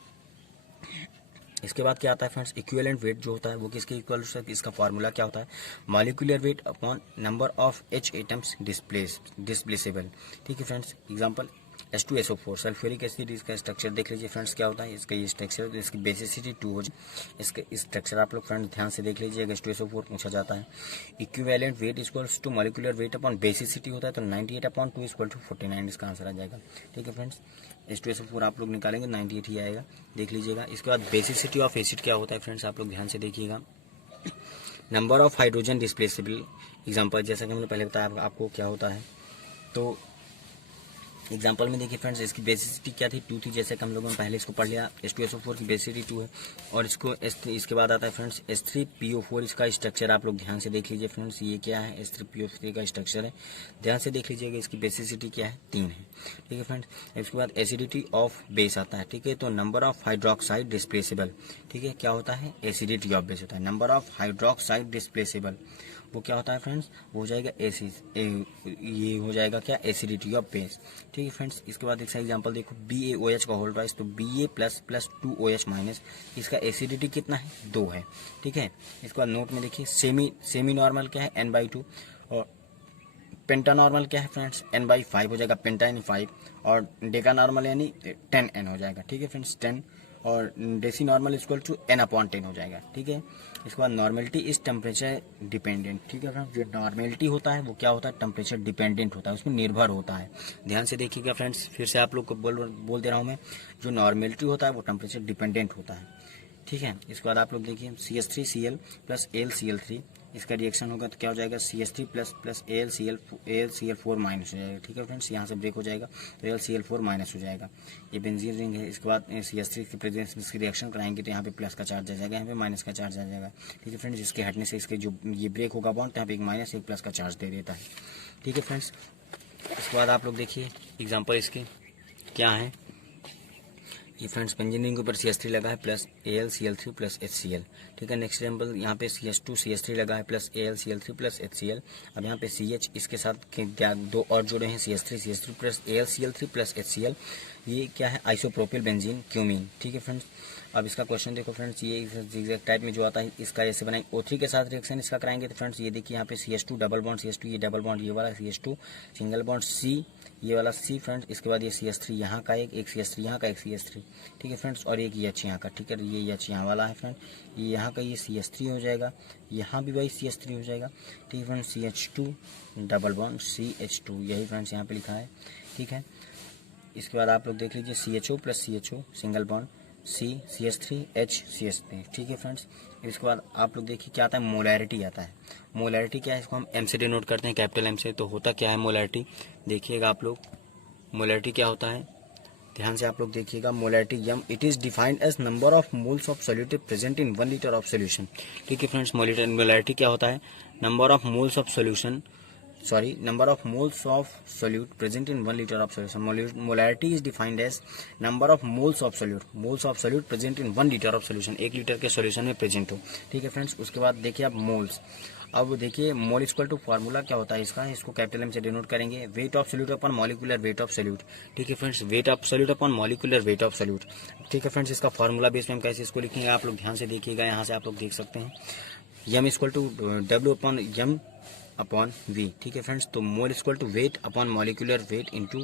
इसके बाद क्या आता है फ्रेंड्स, इक्विवेलेंट वेट जो होता है वो किसके इक्वल, इसका फार्मूला क्या होता है, molecular weight upon number of H atoms displaceable, ठीक है friends. Example H2SO4 sulphuric acid, इसका स्ट्रक्चर देख लीजिए फ्रेंड्स क्या होता है, इसका ये स्ट्रक्चर, इसकी बेसिसिटी 2 हो जाए, इसका स्ट्रक्चर आप लोग फ्रेंड्स ध्यान से देख लीजिए। H2SO4 पूछा जाता है, equivalent weight equals to molecular weight upon basicity होता है, तो 98/2 इक्वल टू 49 इसका आंसर आ जाएगा, ठीक है फ्रेंड्स। H2SO4 आप लोग निकालेंगे 98 ही आएगा, देख लीजिएगा। इसके बाद बेसिसिटी ऑफ एसिड क्या होता है फ्रेंड्स, आप लोग ध्यान से देखिएगा। नंबर ऑफ हाइड्रोजन डिस्प्लेसेबल, एग्जांपल जैसा कि हमने पहले बताया आपको क्या होता है, तो एग्जांपल में देखिए फ्रेंड्स, इसकी बेसिसिटी क्या थी, 2 थी, जैसे कि हम लोगों ने पहले इसको पढ़ लिया। H2SO4 की बेसिसिटी 2 है, और इसको इसके बाद आता है फ्रेंड्स H3PO4, इसका स्ट्रक्चर आप लोग ध्यान से देख लीजिए फ्रेंड्स, ये क्या है, H3PO4 का स्ट्रक्चर है, ध्यान से देख लीजिएगा। इसकी बेसिसिटी क्या है, 3 है, ठीक है फ्रेंड्स। इसके बाद एसिडिटी ऑफ बेस आता है, ठीक है, तो नंबर ऑफ हाइड्रोक्साइड डिस्प्लेसेबल, ठीक है, क्या होता है, एसिडिटी ऑफ बेस होता है। नंबर ऑफ हाइड्रोक्साइड डिस्प्लेसेबल वो क्या होता है फ्रेंड्स, वो हो जाएगा ये हो जाएगा क्या, एसिडिटी ऑफ बेस, ठीक है फ्रेंड्स। इसके बाद एक एग्जांपल देखो, BaOH का होल ट्वाइस, तो Ba plus plus 2OH minus, इसका एसिडिटी कितना है, 2 है, ठीक है। इसके बाद नोट में देखिए, सेमी नॉर्मल क्या है, n/2, और पेंटा नॉर्मल क्या है फ्रेंड्स, n/5 हो जाएगा, पेंटा यानी 5, और डेका नॉर्मल यानी 10n हो जाएगा, ठीक है फ्रेंड्स, 10 और deci normal equal to n/10 हो जाएगा। ठीक है, इसके बाद नॉर्मेलिटी इज टेम्परेचर डिपेंडेंट। ठीक है फ्रेंड्स, जो नॉर्मेलिटी होता है वो क्या होता है, टेम्परेचर डिपेंडेंट होता है, उसमें निर्भर होता है। ध्यान से देखिएगा फ्रेंड्स, फिर से आप लोग को बोल दे रहा हूँ मैं, जो नॉर्मेलिटी होता है वो टेम्परेचर डिपेंडेंट होता है। ठीक है, इसके बाद आप लोग देखिए CH3Cl प्लस AlCl3, इसका रिएक्शन होगा तो क्या हो जाएगा, CH3 plus plus AlCl4 minus हो जाएगा। ठीक है फ्रेंड्स, यहाँ से ब्रेक हो जाएगा तो AlCl4 माइनस हो जाएगा। ये बेंजीन रिंग है, इसके बाद CH3 की प्रेजेंस में इसकी रिएक्शन कराएंगे तो यहाँ पे प्लस का चार्ज आ जाएगा, यहाँ पे माइनस का चार्ज आ जाएगा। ठीक है फ्रेंड्स, इसके हटने से इसके जो ये ब्रेक होगा बॉन्ड तो यहाँ पे एक माइनस एक प्लस का चार्ज दे देता है। ठीक है फ्रेंड्स, इसके बाद आप लोग देखिए एग्जाम्पल इसके क्या है। ये फ्रेंड्स बेंजीन रिंग के ऊपर CH3 लगा है प्लस AlCl3 प्लस HCl। ठीक है, नेक्स्ट एग्जाम्पल यहाँ पे CH2 CH3 लगा है प्लस AlCl3 प्लस HCl। अब यहाँ पे CH इसके साथ दो और जुड़े हैं CH3 plus AlCl3 plus HCl। ये क्या है, आइसोप्रोपिल बेंजीन क्यूमीन। ठीक है फ्रेंड्स, अब इसका क्वेश्चन देखो फ्रेंड्स, ये एग्जैक्ट टाइप में जो आता है इसका ऐसे बनाएंगे, O3 के साथ रिएक्शन इसका कराएंगे तो फ्रेंड्स ये देखिए यहाँ पे CH2 डबल बॉन्ड CH2, ये डबल बॉन्ड ये वाला CH2 सिंगल बॉन्ड C, ये वाला C फ्रेंड्स। इसके बाद ये CH3 यहाँ का एक CH3 यहाँ का एक CH3। ठीक है फ्रेंड्स, और एक H यहाँ का। ठीक है, ये H यहाँ वाला है फ्रेंड, ये यहाँ का ये CH3 हो जाएगा, यहाँ भी वही CH3 हो जाएगा। ठीक है friends, CH2 double bond CH2, यही फ्रेंड्स यहाँ पे लिखा है। ठीक है, इसके बाद आप लोग देख लीजिए CHO plus CHO single bond C CH3 H CH3। ठीक है फ्रेंड्स, इसके बाद आप लोग देखिए क्या आता है, मोलैरिटी आता है। मोलैरिटी क्या है, इसको हम M से डिनोट करते हैं, कैपिटल M से। तो होता क्या है मोलैरिटी, देखिएगा आप लोग, मोलैरिटी क्या होता है, ध्यान से आप लोग देखिएगा। Molarity M, it is defined as number of moles of solute present in 1 litre of solution. ठीक है फ्रेंड्स, मोलैरिटी क्या होता है, number of moles of solution, number of moles of solute present in 1 liter of solution. Molarity is defined as number of moles of solute present in 1 liter of solution, 1 litre के solution में present हो। ठीक है friends, उसके बाद देखिए आप moles. अब देखिए मोल इक्वल टू फार्मूला क्या होता है इसका, इसको कैपिटल एम से डिनोट करेंगे, wait of solute upon molecular weight of solute. ठीक है friends, wait of solute upon molecular weight of solute. ठीक है फ्रेंड्स, इसका फार्मूला बेस में हम कैसे इसको लिखेंगे, आप लोग ध्यान से देखिएगा, यहाँ से आप लोग देख सकते हैं, M equal to W upon M upon V। ठीक है फ्रेंड्स, तो mole equal to weight upon molecular weight into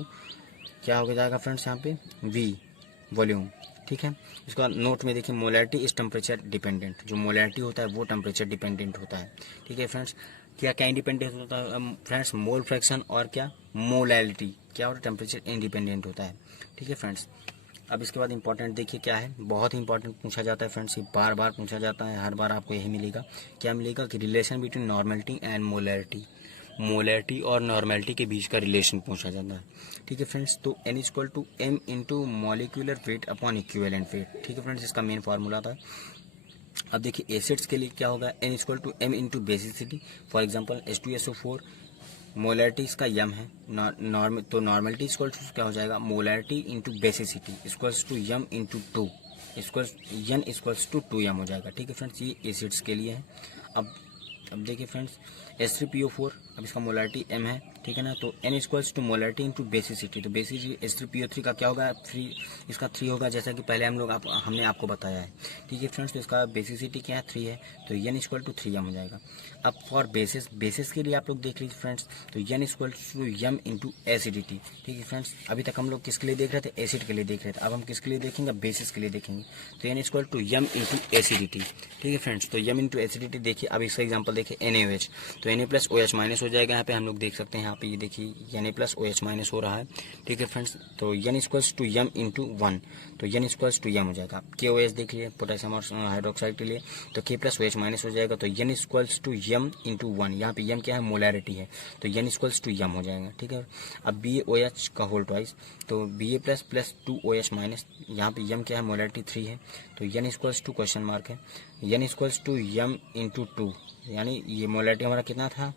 क्या हो जाएगा फ्रेंड्स यहाँ पे V वॉल्यूम। ठीक है, इसका नोट में देखिए मोलैरिटी इज टेम्परेचर डिपेंडेंट, जो मोलैरिटी होता है वो टेम्परेचर डिपेंडेंट होता है। ठीक है फ्रेंड्स, क्या क्या इंडिपेंडेंट होता है फ्रेंड्स, मोल फ्रैक्शन और क्या मोलैरिटी क्या होता है, टेम्परेचर इंडिपेंडेंट होता है। ठीक है फ्रेंड्स, अब इसके बाद इंपॉर्टेंट देखिए क्या है, बहुत ही इंपॉर्टेंट पूछा जाता है फ्रेंड्स, ये बार बार पूछा जाता है, हर बार आपको यही मिलेगा। क्या मिलेगा कि relation between normality and molarity, molarity और नॉर्मेलिटी के बीच का रिलेशन पूछा जाता है। ठीक है फ्रेंड्स, तो N equal to M into molecular weight upon equivalent weight. ठीक है फ्रेंड्स, इसका मेन फार्मूला था। अब देखिए एसिड्स के लिए क्या होगा, N equal to M into basicity. For example H2SO4, molarity इसका यम है, तो नॉर्मेलिटी इक्वल टू क्या हो जाएगा, molarity into basicity equals to M into 2 equals N equals to 2M हो जाएगा। ठीक है फ्रेंड्स, ये एसिड्स के लिए है। अब देखिए फ्रेंड्स H3PO4, अब इसका मोलैरिटी M है। ठीक है ना, तो N equals to molarity into basicity, तो बेसिसिटी H3PO3 का क्या होगा, 3, इसका 3 होगा, जैसा कि पहले हमने आपको बताया है। ठीक है फ्रेंड्स, तो इसका बेसिसिटी क्या है, 3 है, तो N इक्वल टू 3M हो जाएगा। अब फॉर बेसिस के लिए आप लोग देख लीजिए फ्रेंड्स, तो N equal to M into acidity. ठीक है फ्रेंड्स, अभी तक हम लोग किसके लिए देख रहे थे, एसिड के लिए देख रहे थे, अब हम किसके लिए देखेंगे, बेसिस के लिए देखेंगे। तो N equal to M into acidity. ठीक है फ्रेंड्स, तो M इंटू एसिडिटी देखिए, अब इसका एग्जाम्पल देखिए NaOH, तो Na प्लस OH माइनस हो जाएगा, यहाँ पे हम लोग देख सकते हैं, यहाँ पे ये देखिए Na प्लस OH माइनस हो रहा है। ठीक है फ्रेंड्स, तो N equals to M into 1, तो N इक्वल्स टू M हो जाएगा। KOH देख लिए पोटेशियम और हाइड्रोक्साइड के लिए, तो K प्लस OH माइनस हो जाएगा, तो N equals to M into 1, यहाँ पे M क्या है, मोलैरिटी है, तो N इक्वल्स टू M हो जाएगा। ठीक है, अब BaOH का होल ट्वाइस, तो Ba plus plus 2OH minus, यहाँ पे M क्या है, मोलैरिटी 3 है, तो N equals to question mark है, N equals to M into 2, यानी ये मोलैरिटी हमारा कितना था,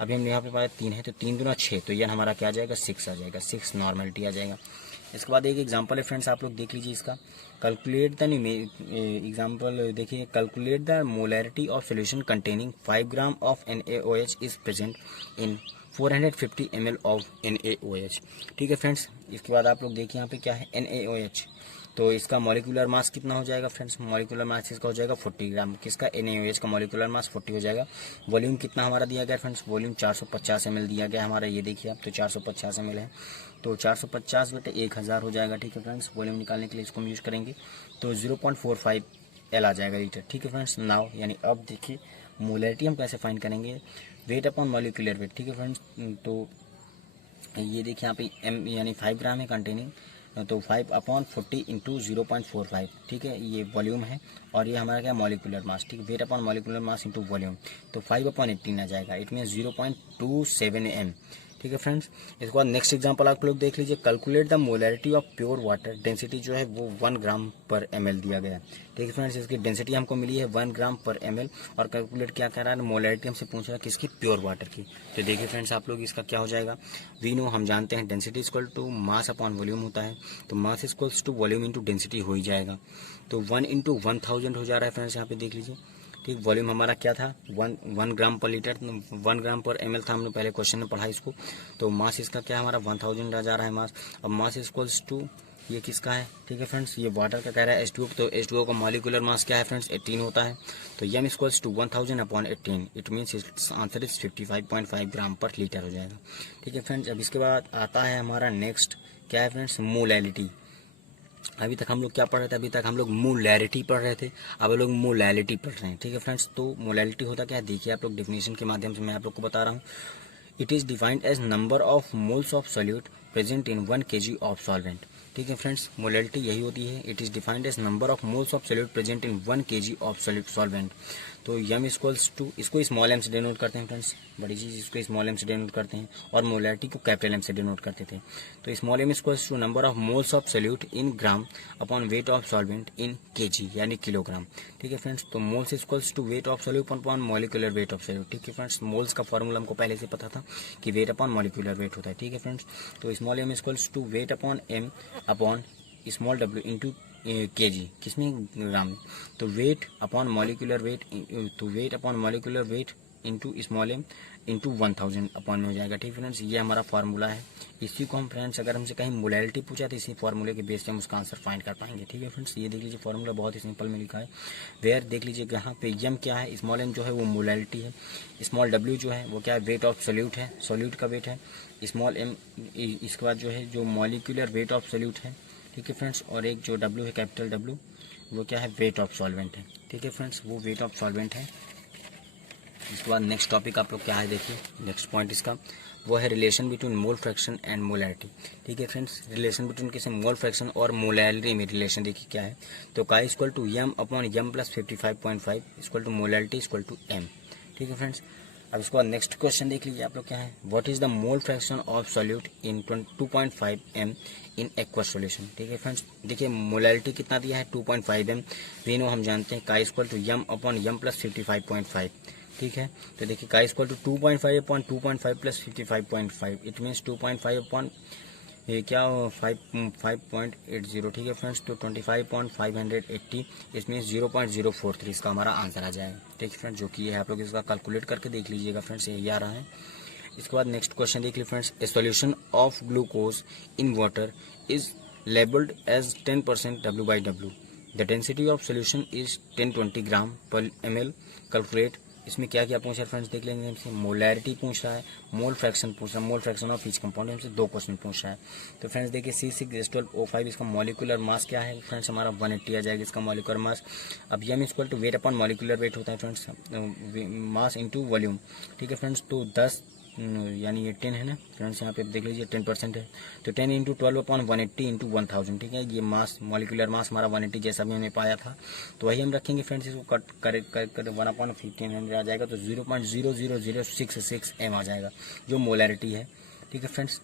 अभी हमने यहाँ पे पाया 3 है, तो 3 दूना 6, तो N हमारा क्या आ जाएगा, 6 आ जाएगा, 6 नॉर्मेलिटी आ जाएगा। इसके बाद एक एग्जांपल है फ्रेंड्स, आप लोग देख लीजिए इसका, कैलकुलेट द एग्जांपल देखिए, calculate the molarity of solution containing 5 gram of NaOH is present in 450 ml of NaOH। ठीक है फ्रेंड्स, इसके बाद आप लोग देखिए यहाँ पे क्या है, NaOH, तो इसका मॉलिक्यूलर मास कितना हो जाएगा फ्रेंड्स, मॉलिक्यूलर मास इसका हो जाएगा 40 ग्राम, किसका NaOH का मॉलिक्यूलर मास 40 हो जाएगा। वॉल्यूम कितना हमारा दिया गया फ्रेंड्स, वॉल्यूम 450 ml दिया गया हमारा, ये देखिए आप, तो 450 ml है, तो 450 बटे 1000 हो जाएगा, ठीक है फ्रेंड्स। वॉल्यूम निकालने के लिए इसको हम यूज करेंगे, तो 0.45 L आ जाएगा लीटर, ठीक है फ्रेंड्स। नाउ यानी अब देखिए मोलैरिटी हम कैसे फाइंड करेंगे, वेट अपॉन मॉलिक्यूलर वेट, ठीक है फ्रेंड्स। तो ये देखिए यहाँ पे M यानी 5 ग्राम है कंटेनिंग, तो 5/40 इंटू 0.45, ठीक है, ये वॉल्यूम है, और ये हमारा क्या मॉलिक्यूलर मास, ठीक है, wait upon molecular mass into volume, तो 5/18 आ जाएगा, इट मीन 0.27 m, ठीक है फ्रेंड्स। इसके बाद नेक्स्ट एग्जांपल आप लोग देख लीजिए, calculate the molarity of pure water, density जो है वो 1 ग्राम पर ml दिया गया है, ठीक है फ्रेंड्स। इसकी डेंसिटी हमको मिली है 1 ग्राम पर ml, और कैलकुलेट क्या कर रहा है, मोलैरिटी हमसे पूछ रहा है किसकी, प्योर वाटर की। तो देखिए फ्रेंड्स आप लोग इसका क्या हो जाएगा, वी नो, हम जानते हैं density equal to mass upon volume होता है, तो mass equals to volume into density हो ही जाएगा, तो 1 इंटू 1000 हो जा रहा है फ्रेंड्स, यहाँ पे देख लीजिए, ठीक। वॉल्यूम हमारा क्या था, 1 ग्राम पर लीटर, 1 ग्राम पर ml था, हमने पहले क्वेश्चन में पढ़ा इसको। तो मास इसका क्या है हमारा 1000 आ जा रहा है मास। अब मास इक्वल्स टू ये किसका है, ठीक है फ्रेंड्स, ये वाटर का कह रहा है H2O, तो H2O का मॉलिक्यूलर मास क्या है फ्रेंड्स 18 होता है, तो m equals to 1000/18, it means answer is 55.5 gram per litre हो जाएगा, ठीक है फ्रेंड्स। अब इसके बाद आता है हमारा नेक्स्ट क्या है फ्रेंड्स, मोलैरिटी। अभी तक हम लोग क्या पढ़ रहे थे, अभी तक हम लोग मोलैरिटी पढ़ रहे थे, अब लोग मोलैलिटी पढ़ रहे हैं, ठीक है फ्रेंड्स। तो मोलैलिटी होता क्या है, देखिए आप लोग डेफिनेशन के माध्यम से मैं आप लोग को बता रहा हूँ। It is defined as number of moles of solute present in 1 kg of solvent, ठीक है फ्रेंड्स। मोलैलिटी यही होती है, it is defined as number of moles of solute present in 1 kg of solvent. तो m इक्वल्स टू, इसको small m से denote करते हैं फ्रेंड्स, बड़ी चीज इसको स्मॉल m से डिनोट करते हैं, और मोलैरिटी को कैपिटल M से डिनोट करते थे। तो small m equals to number of moles of solute in gram upon weight of solvent in kg यानी किलोग्राम, ठीक है फ्रेंड्स। तो moles equals to weight of solute upon molecular weight of solute, ठीक है friends. Moles का formula हमको पहले से पता था कि वेट अपॉन मॉलिक्यूलर वेट होता है, ठीक है फ्रेंड्स। तो small m equals to weight upon m upon small w into kg, किसमें, ग्राम में। तो वेट अपॉन मॉलिक्यूलर वेट, तो weight upon molecular weight into small m into 1000 upon में हो जाएगा, ठीक फ्रेंड्स। ये हमारा फार्मूला है, इसी को हम फ्रेंड्स अगर हमसे कहीं मोलैरिटी पूछा तो इसी फार्मूले के बेस पे हम उसका आंसर फाइंड कर पाएंगे, ठीक है फ्रेंड्स। ये देख लीजिए फार्मूला बहुत ही सिंपल में लिखा है, वेयर देख लीजिए यहाँ पे m क्या है, स्मॉल m जो है वो मोलैरिटी है, स्मॉल w जो है वो क्या है, वेट ऑफ सोल्यूट है, सोल्यूट का वेट है, स्मॉल m इसके बाद जो है जो मॉलिक्यूलर वेट ऑफ सोल्यूट है, ठीक है फ्रेंड्स। और एक जो W है कैपिटल W वो क्या है, वेट ऑफ सॉल्वेंट है, ठीक है फ्रेंड्स, वो वेट ऑफ सॉल्वेंट है। इसके बाद नेक्स्ट टॉपिक आप लोग क्या है देखिए, नेक्स्ट पॉइंट इसका वो है relation between mole fraction and molarity, ठीक है फ्रेंड्स। रिलेशन बिटवीन किसी मोल फ्रैक्शन और मोलैरिटी में रिलेशन देखिए क्या है, तो का equal to m upon m plus 55.5 equal to molarity equal to m, ठीक है फ्रेंड्स। अब इसके बाद नेक्स्ट क्वेश्चन देख लीजिए आप लोग क्या है, what is the mole fraction of solute in 2.5 m in aqueous solution, ठीक है फ्रेंड्स। देखिए मोलैरिटी कितना दिया है 2.5 m, वी नो हम जानते हैं का equal to m upon m plus 55.5, ठीक है। तो देखिए का equal to 2.5 upon 2.5 plus 55.5, it means 2.5 upon ये क्या 5.80, ठीक है फ्रेंड्स। तो 25.580 इसमें 0.043 इसका हमारा आंसर आ जाएगा, ठीक है फ्रेंड्स, जो कि ये है, आप लोग इसका कैलकुलेट करके देख लीजिएगा फ्रेंड्स, यही आ रहा है। इसके बाद नेक्स्ट क्वेश्चन देख लीजिए friends, a solution of glucose in water is labelled as 10% W/W, the density of solution is 1020 gram per ml, calculate. इसमें क्या क्या पूछ रहा है फ्रेंड्स देख लेंगे, हमसे मोलैरिटी पूछ रहा है, मोल फ्रैक्शन पूछ रहा है, मोल फ्रैक्शन ऑफ ईच कंपाउंड, हमसे 2 क्वेश्चन पूछ रहा है। तो फ्रेंड्स देखिए C6H12O5 इसका मॉलिक्यूलर मास क्या है फ्रेंड्स, हमारा 180 आ जाएगा इसका मॉलिक्यूलर मास। अब m equal to weight upon molecular weight होता है फ्रेंड्स, मास इंटू वॉल्यूम, ठीक है फ्रेंड्स। तो 10 यानी ये 10 है ना फ्रेंड्स, यहाँ पे देख लीजिए 10% है, तो 10 इंटू 12 अपॉन 180 इंटू 1000, ठीक है। ये मास मॉलिक्यूलर मास हमारा 180 जैसा भी हमने पाया था, तो वही हम रखेंगे फ्रेंड्स, इसको कट कर 1/1500 आ जाएगा, तो 0.00066 m आ जाएगा जो मोलैरिटी है, ठीक है फ्रेंड्स।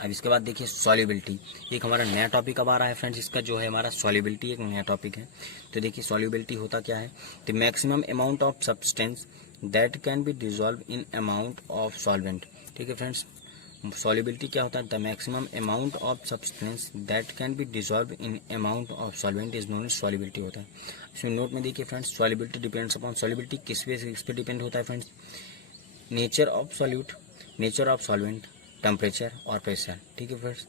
अब इसके बाद देखिए सॉल्युबिलिटी, एक हमारा नया टॉपिक अब आ रहा है फ्रेंड्स, इसका जो है हमारा सॉल्युबिलिटी एक नया टॉपिक है। तो देखिए सॉल्युबिलिटी होता क्या है, the maximum amount of substance that can be dissolve in amount of solvent, ठीक है फ्रेंड्स। सॉल्युबिलिटी क्या होता है, the maximum amount of substance that can be dissolve in amount of solvent is known as solubility होता है। इसमें note में देखिए friends, solubility depends upon, solubility किस पे डिपेंड होता है friends, nature of solute, nature of solvent, temperature और प्रेशर, ठीक है फ्रेंड्स।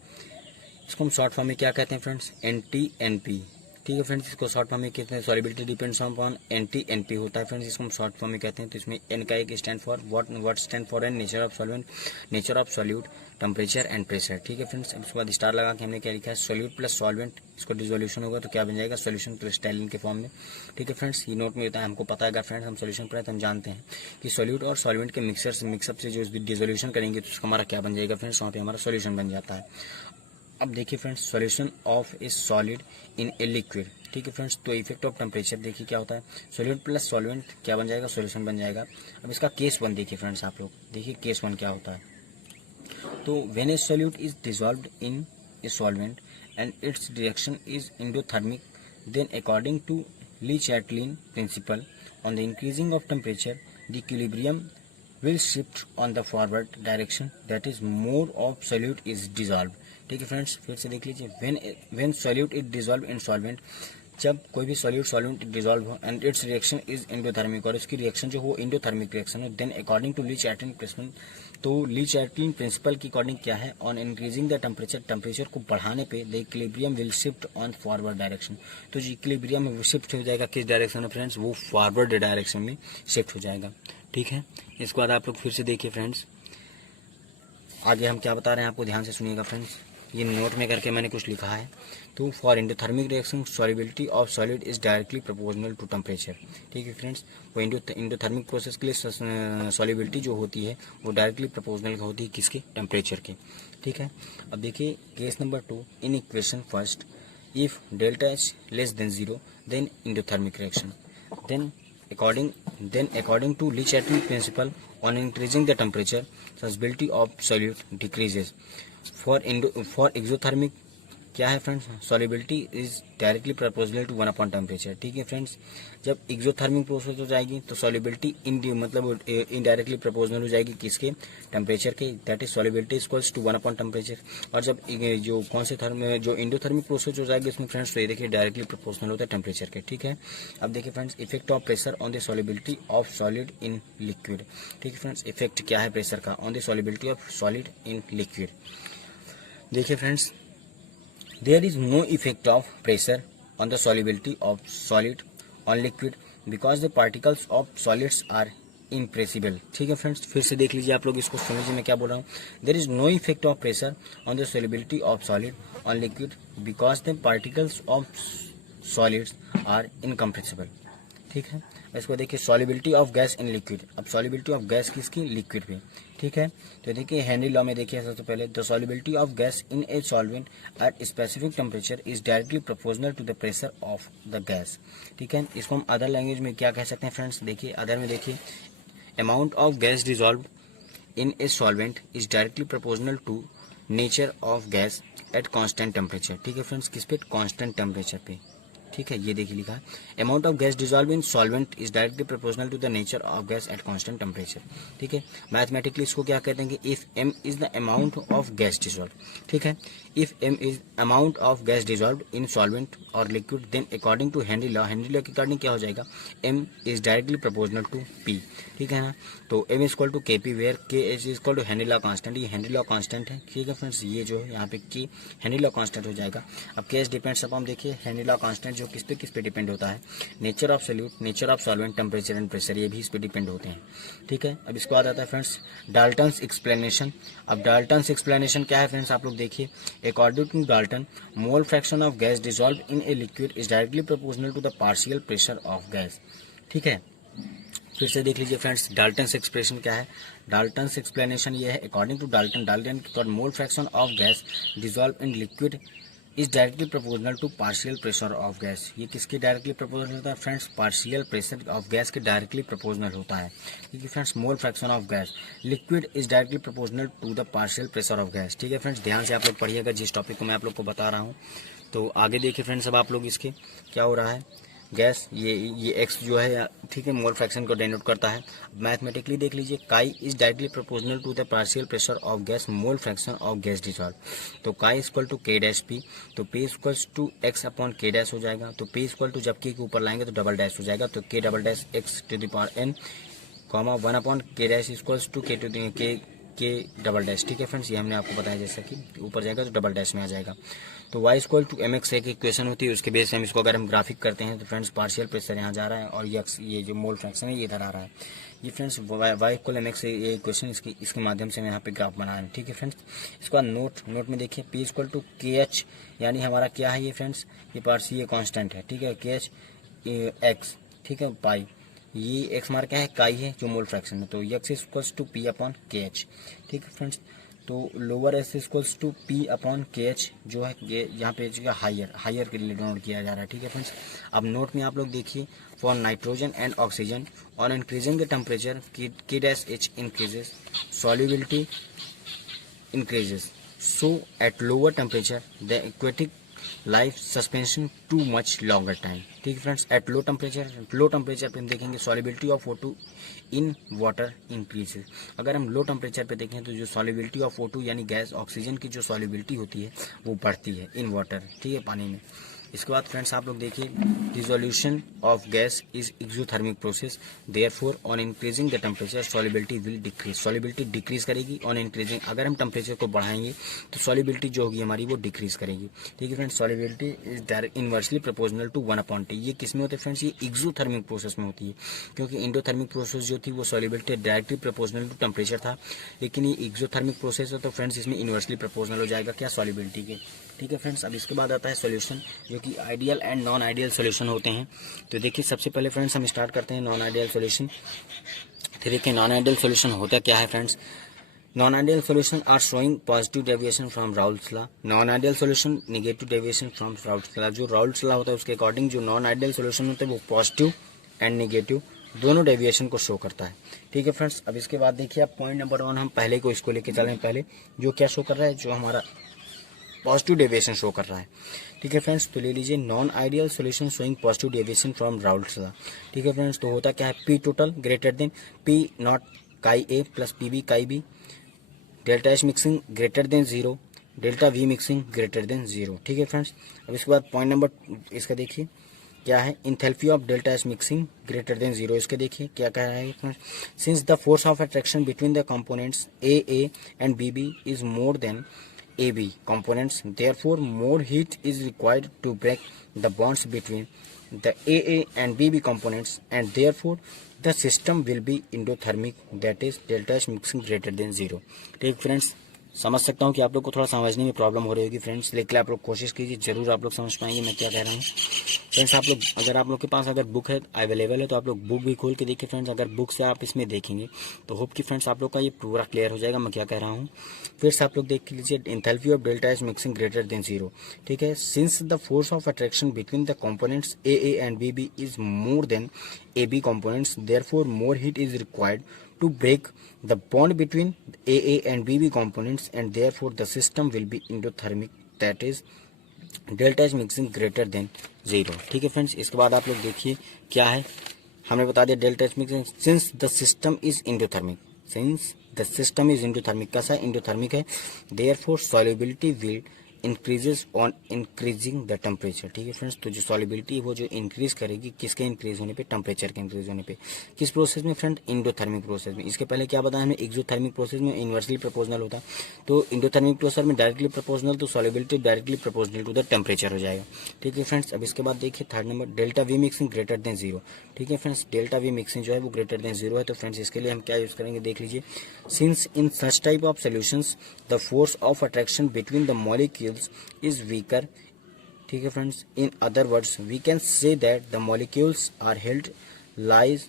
इसको हम शॉर्ट फॉर्म में क्या कहते हैं फ्रेंड्स, NT-NP। ठीक है फ्रेंड्स, इसको शॉर्ट फॉर्म में कहते हैं सॉलिबिलिटी डिपेंड्स अपॉन NT-NP होता है फ्रेंड्स, इसको हम शॉर्ट फॉर्म में कहते हैं। तो इसमें N का एक stand for what stand for N, nature of solvent, nature of solute, temperature and pressure. ठीक है फ्रेंड्स, अब उसके बाद स्टार लगा के हमने क्या लिखा है, सॉल्यूट प्लस सॉल्वेंट, इसको डिसोल्यूशन होगा तो क्या बन जाएगा, सॉल्यूशन क्रिस्टलाइन के फॉर्म में। ठीक है फ्रेंड्स, ये नोट में होता है, हमको पता है फ्रेंड्स, हम सॉल्यूशन पढ़े तो हम जानते हैं कि सॉल्यूट और सॉल्वेंट के मिक्सअप से जो डिसोल्यूशन करेंगे तो उसका हमारा क्या बन जाएगा फ्रेंड्स, वहाँ पे हमारा सॉल्यूशन बन जाता है। अब देखिए friends, solution of A solid in a liquid. ठीक है फ्रेंड्स, तो इफेक्ट ऑफ टेम्परेचर देखिए क्या होता है, सॉल्यूट प्लस सॉल्वेंट क्या बन जाएगा, सॉल्यूशन बन जाएगा। अब इसका केस 1 देखिए फ्रेंड्स, आप लोग देखिए केस 1 क्या होता है। तो when a solute is dissolved in a solvent and its reaction is endothermic, then according to Le Chatelier principle on the increasing of temperature the equilibrium will shift on the forward direction, that is more of solute is dissolved। ठीक है friends, फिर से देख लीजिए, when solute is dissolved in solvent, जब कोई भी solute dissolve हो and its reaction is endothermic, और इसकी रिएक्शन जो हो एंडोथर्मिक रिएक्शन हो, then according to Le Chatelier principal, तो ली-चार्टलिन प्रिंसिपल के अकॉर्डिंग क्या है, on increasing the temperature, temperature को बढ़ाने पे the equilibrium will shift on forward direction. तो जो इक्विलिब्रियम शिफ्ट हो जाएगा किस डायरेक्शन में फ्रेंड्स, वो फॉरवर्ड डायरेक्शन में शिफ्ट हो जाएगा। ठीक है, इसके बाद आप लोग फिर से देखिए फ्रेंड्स, आगे हम क्या बता रहे हैं आपको ध्यान से सुनिएगा फ्रेंड्स, ये नोट में करके मैंने कुछ लिखा है। तो for endothermic reaction solubility of solid is directly proportional to temperature. ठीक है फ्रेंड्स, वो एंडोथर्मिक प्रोसेस के लिए सॉल्युबिलिटी जो होती है वो डायरेक्टली प्रोपोर्शनल होती है किसके, टेम्परेचर के। ठीक है, अब देखिए case number 2 in equation first, if delta H less than 0 then endothermic reaction, then according to Lee-Chatlin principle on increasing the temperature, solubility of solute decreases। for exothermic क्या है friends, solubility is directly proportional to 1 upon temperature. ठीक है friends, जब exothermic process हो जाएगी तो solubility मतलब indirectly proportional हो जाएगी किसके, टेम्परेचर के, that is solubility equals to 1 upon temperature. और जब जो कौन से जो एंडोथर्मिक प्रोसेस हो जाएगी इसमें फ्रेंड्स, तो ये देखिए डायरेक्टली प्रोपोर्शनल होता है टेम्परेचर के। ठीक है, अब देखिए friends, effect of pressure on the solubility of solid in liquid. ठीक है फ्रेंड्स, इफेक्ट क्या है प्रेशर का on the solubility of solid in liquid. देखिए friends, there is no effect of pressure on the solubility of solid on liquid because the particles of solids are impressible। ठीक है friends, फिर से देख लीजिए आप लोग, इसको समझिए मैं क्या बोल रहा हूँ। there is no effect of pressure on the solubility of solid on liquid because the particles of solids are incompressible। ठीक है, इसको देखिए solubility of gas in liquid. अब सॉल्युबिलिटी ऑफ गैस किसकी, लिक्विड पे। ठीक है, तो देखिए हेनरी लॉ में देखिए सबसे पहले, the solubility of gas in a solvent at specific temperature is directly proportional to the pressure of the gas. ठीक है, इसको हम अदर लैंग्वेज में क्या कह सकते हैं फ्रेंड्स, देखिए अदर में देखिए, amount of gas dissolve in a solvent is directly proportional to nature of gas at constant temperature. ठीक है फ्रेंड्स, किस पे, कॉन्स्टेंट टेम्परेचर पे। ठीक है, ये देखिए लिखा है, amount of gas dissolve in solvent is directly proportional to the nature of gas at constant temperature. ठीक है, मैथमेटिकली इसको क्या कहते हैं कि if m is the amount of gas dissolve. ठीक है, if m is amount of gas dissolve in solvent और liquid, then according to Henry law के अकॉर्डिंग क्या हो जाएगा, m is directly proportional to p। ठीक है ना, तो m is equal to kp where k is equal to Henry law constant, ये हेनरी लॉ कांस्टेंट है। ठीक है फ्रेंड्स, ये जो है यहाँ पे k हेनरी लॉ कांस्टेंट हो जाएगा। अब k डिपेंड्स अपॉन, देखिए हेनरी लॉ कांस्टेंट जो किस पे डिपेंड होता है, nature of solute, nature of solvent, temperature and pressure, ये भी इस पे डिपेंड होते हैं। ठीक है, अब इसको आ जाता है फ्रेंड्स डाल्टन्स एक्सप्लेनेशन। अब डाल्टन्स एक्सप्लेनेशन क्या है फ्रेंड्स, आप लोग देखिए, according to Dalton mole fraction of gas dissolved in a liquid is directly proportional to the partial pressure of gas. ठीक है, फिर से देख लीजिए फ्रेंड्स, डाल्टन्स एक्सप्रेशन क्या है, डाल्टन्स एक्सप्लेनेशन ये है, according to Dalton mole fraction of gas dissolve in liquid is directly proportional to partial pressure of gas. ये किसके डायरेक्टली प्रोपोर्शनल होता है friends, partial pressure of gas के डायरेक्टली प्रोपोर्शनल होता है। क्योंकि friends mole fraction of gas liquid is directly proportional to the partial pressure of gas. ठीक है फ्रेंड्स, ध्यान से आप लोग पढ़िएगा जिस टॉपिक को मैं आप लोग को बता रहा हूँ। तो आगे देखिए फ्रेंड्स, अब आप लोग इसके क्या हो रहा है, गैस ये एक्स जो है, ठीक है, मोल फ्रैक्शन को डिनोट करता है। मैथमेटिकली देख लीजिए, chi is directly proportional to the partial pressure of gas mole fraction of gas dissolve. तो chi equal to K dash P, तो P equals to X upon K dash हो जाएगा। तो पी इक्वल टू जब के ऊपर लाएंगे तो डबल डैश हो जाएगा, तो K double dash X to the power N comma 1 upon K dash equals to K K double dash, ठीक है फ्रेंड्स, ये हमने आपको बताया जैसा कि ऊपर जाएगा तो डबल डैश में आ जाएगा। तो y equal to M X एक इक्वेशन होती है, उसके बेस से हम इसको अगर हम ग्राफिक करते हैं तो फ्रेंड्स पार्शियल प्रेशर यहाँ जा रहा है और ये जो मोल फ्रैक्शन है ये इधर आ रहा है। ये friends y equal M X ये इक्वेशन इसके माध्यम से मैं यहाँ पे ग्राफ बनाया है, ठीक है फ्रेंड्स। इसके बाद नोट में देखिए p इक्वल टू के एच, यानी हमारा क्या है ये फ्रेंड्स, ये पार्शियल ये कॉन्स्टेंट है, ठीक है, के एच एक्स, ठीक है, पाई, ये एक्स मार क्या है, काई है जो मोल फ्रैक्शन है, तो X equals to P upon K H, ठीक है फ्रेंड्स। तो lower S equals to P upon K H जो है ये यहाँ पे जो हायर के लिए नोट किया जा रहा है, ठीक है फ्रेंड्स। अब नोट में आप लोग देखिए for nitrogen and oxygen on increasing the temperature K dash H increases, solubility increases, so at lower temperature the aquatic life suspension to much longer time, ठीक है फ्रेंड्स। एट लो टेम्परेचर पे हम देखेंगे solubility of O2 in water increases. अगर हम लो temperature पे देखें तो जो सॉल्युबिलिटी ऑफ O2 यानी गैस ऑक्सीजन की जो सॉल्युबिलिटी होती है वो बढ़ती है इन वाटर, ठीक है, पानी में। इसके बाद फ्रेंड्स आप लोग देखिए dissolution of gas is exothermic process, therefore on increasing the temperature solubility will decrease, solubility decrease करेगी ऑन इंक्रीजिंग, अगर हम टेम्परेचर को बढ़ाएंगे तो सॉल्युबिलिटी जो होगी हमारी वो डिक्रीज करेगी, ठीक है friends. Solubility is direct inversely proportional to 1/T। ये किस में होते हैं फ्रेंड्स, ये एक्सोथर्मिक प्रोसेस में होती है, क्योंकि इंडोथर्मिक प्रोसेस जो थी वो solubility directly proportional to temperature था, लेकिन ये एक्सोथर्मिक प्रोसेस है तो फ्रेंड्स इसमें इनवर्सली प्रोपोर्शनल हो जाएगा क्या, सॉल्युबिलिटी के, ठीक है फ्रेंड्स। अब इसके बाद आता है सॉल्यूशन, जो कि ideal and non ideal solution होते हैं। तो देखिए सबसे पहले फ्रेंड्स हम स्टार्ट करते हैं नॉन आइडियल सॉल्यूशन। तो देखिए नॉन आइडियल सॉल्यूशन होता क्या है friends, non ideal solution are showing positive deviation from Raoult's law, non ideal solution negative deviation from Raoult's law. जो राउल्स लॉ होता है उसके अकॉर्डिंग जो नॉन आइडियल सॉल्यूशन होता है वो पॉजिटिव एंड नेगेटिव दोनों डेविएशन को शो करता है, ठीक है फ्रेंड्स। अब इसके बाद देखिए आप पॉइंट नंबर 1 हम पहले को इसको लेके चलें, पहले जो क्या शो कर रहा है, जो हमारा पॉजिटिव डेविएशन शो कर रहा है, ठीक है फ्रेंड्स। तो ले लीजिए non ideal solution showing positive deviation from Raoult's law, ठीक है फ्रेंड्स। तो होता क्या है, P total greater than P naught chi A plus P B chi B, delta H mixing greater than 0, delta V mixing greater than 0, ठीक है friends. अब इसके बाद पॉइंट नंबर इसका देखिए क्या है, enthalpy of delta H mixing greater than 0। इसके देखिए क्या कह रहा है friends, since the force of attraction between the components A and B is more than AB components, therefore more heat is required to break the bonds between the AA and BB components, and therefore the system will be endothermic, that is delta H mixing greater than 0। ठीक friends, समझ सकता हूँ कि आप लोग को थोड़ा समझने में प्रॉब्लम हो रही होगी फ्रेंड्स, लेकिन आप लोग कोशिश कीजिए, जरूर आप लोग समझ पाएंगे मैं क्या कह रहा हूँ फ्रेंड्स। आप लोग अगर आप लोग के पास अगर बुक है अवेलेबल है तो आप लोग बुक भी खोल के देखिए फ्रेंड्स, अगर बुक से आप इसमें देखेंगे तो होप कि फ्रेंड्स आप लोग का ये पूरा क्लियर हो जाएगा मैं क्या कह रहा हूँ। फिर से आप लोग देख लीजिए enthalpy of delta H mixing greater than 0, ठीक है। Since the force of attraction between the components A and B is more than AB components, therefore more heat is required to break the bond between AA and BB components, and therefore the system will be endothermic, that is delta H mixing greater than 0, ठीक है friends. इसके बाद आप लोग देखिए क्या है, हमने बता दिया delta H mixing since the system is endothermic, since the system is endothermic, कैसा इंडोथर्मिक है, therefore solubility will increases on increasing the temperature, ठीक है फ्रेंड्स। तो जो सॉल्युबिलिटी है वो जो इंक्रीज करेगी किसके इंक्रीज होने पे, टेम्परेचर के इंक्रीज होने पे, किस प्रोसेस में फ्रेंड, इंडोथर्मिक प्रोसेस में। इसके पहले क्या बताया हमें, एक्सोथर्मिक प्रोसेस में इनवर्सली प्रोपोर्शनल होता है, तो इंडोथर्मिक प्रोसेस में डायरेक्टली प्रोपोर्शनल, तो solubility directly proportional to the temperature हो जाएगा, ठीक है फ्रेंड्स। अब इसके बाद देखिए third number delta V mixing greater than 0, ठीक है फ्रेंड्स। डेल्टा वी मिक्सिंग जो है वो ग्रेटर देन 0 है, तो फ्रेंड्स इसके लिए हम क्या यूज करेंगे देख लीजिए, since in such type of solutions the force of attraction between the molecules is weaker, ठीक है friends. In other words we can say that the molecules are held lies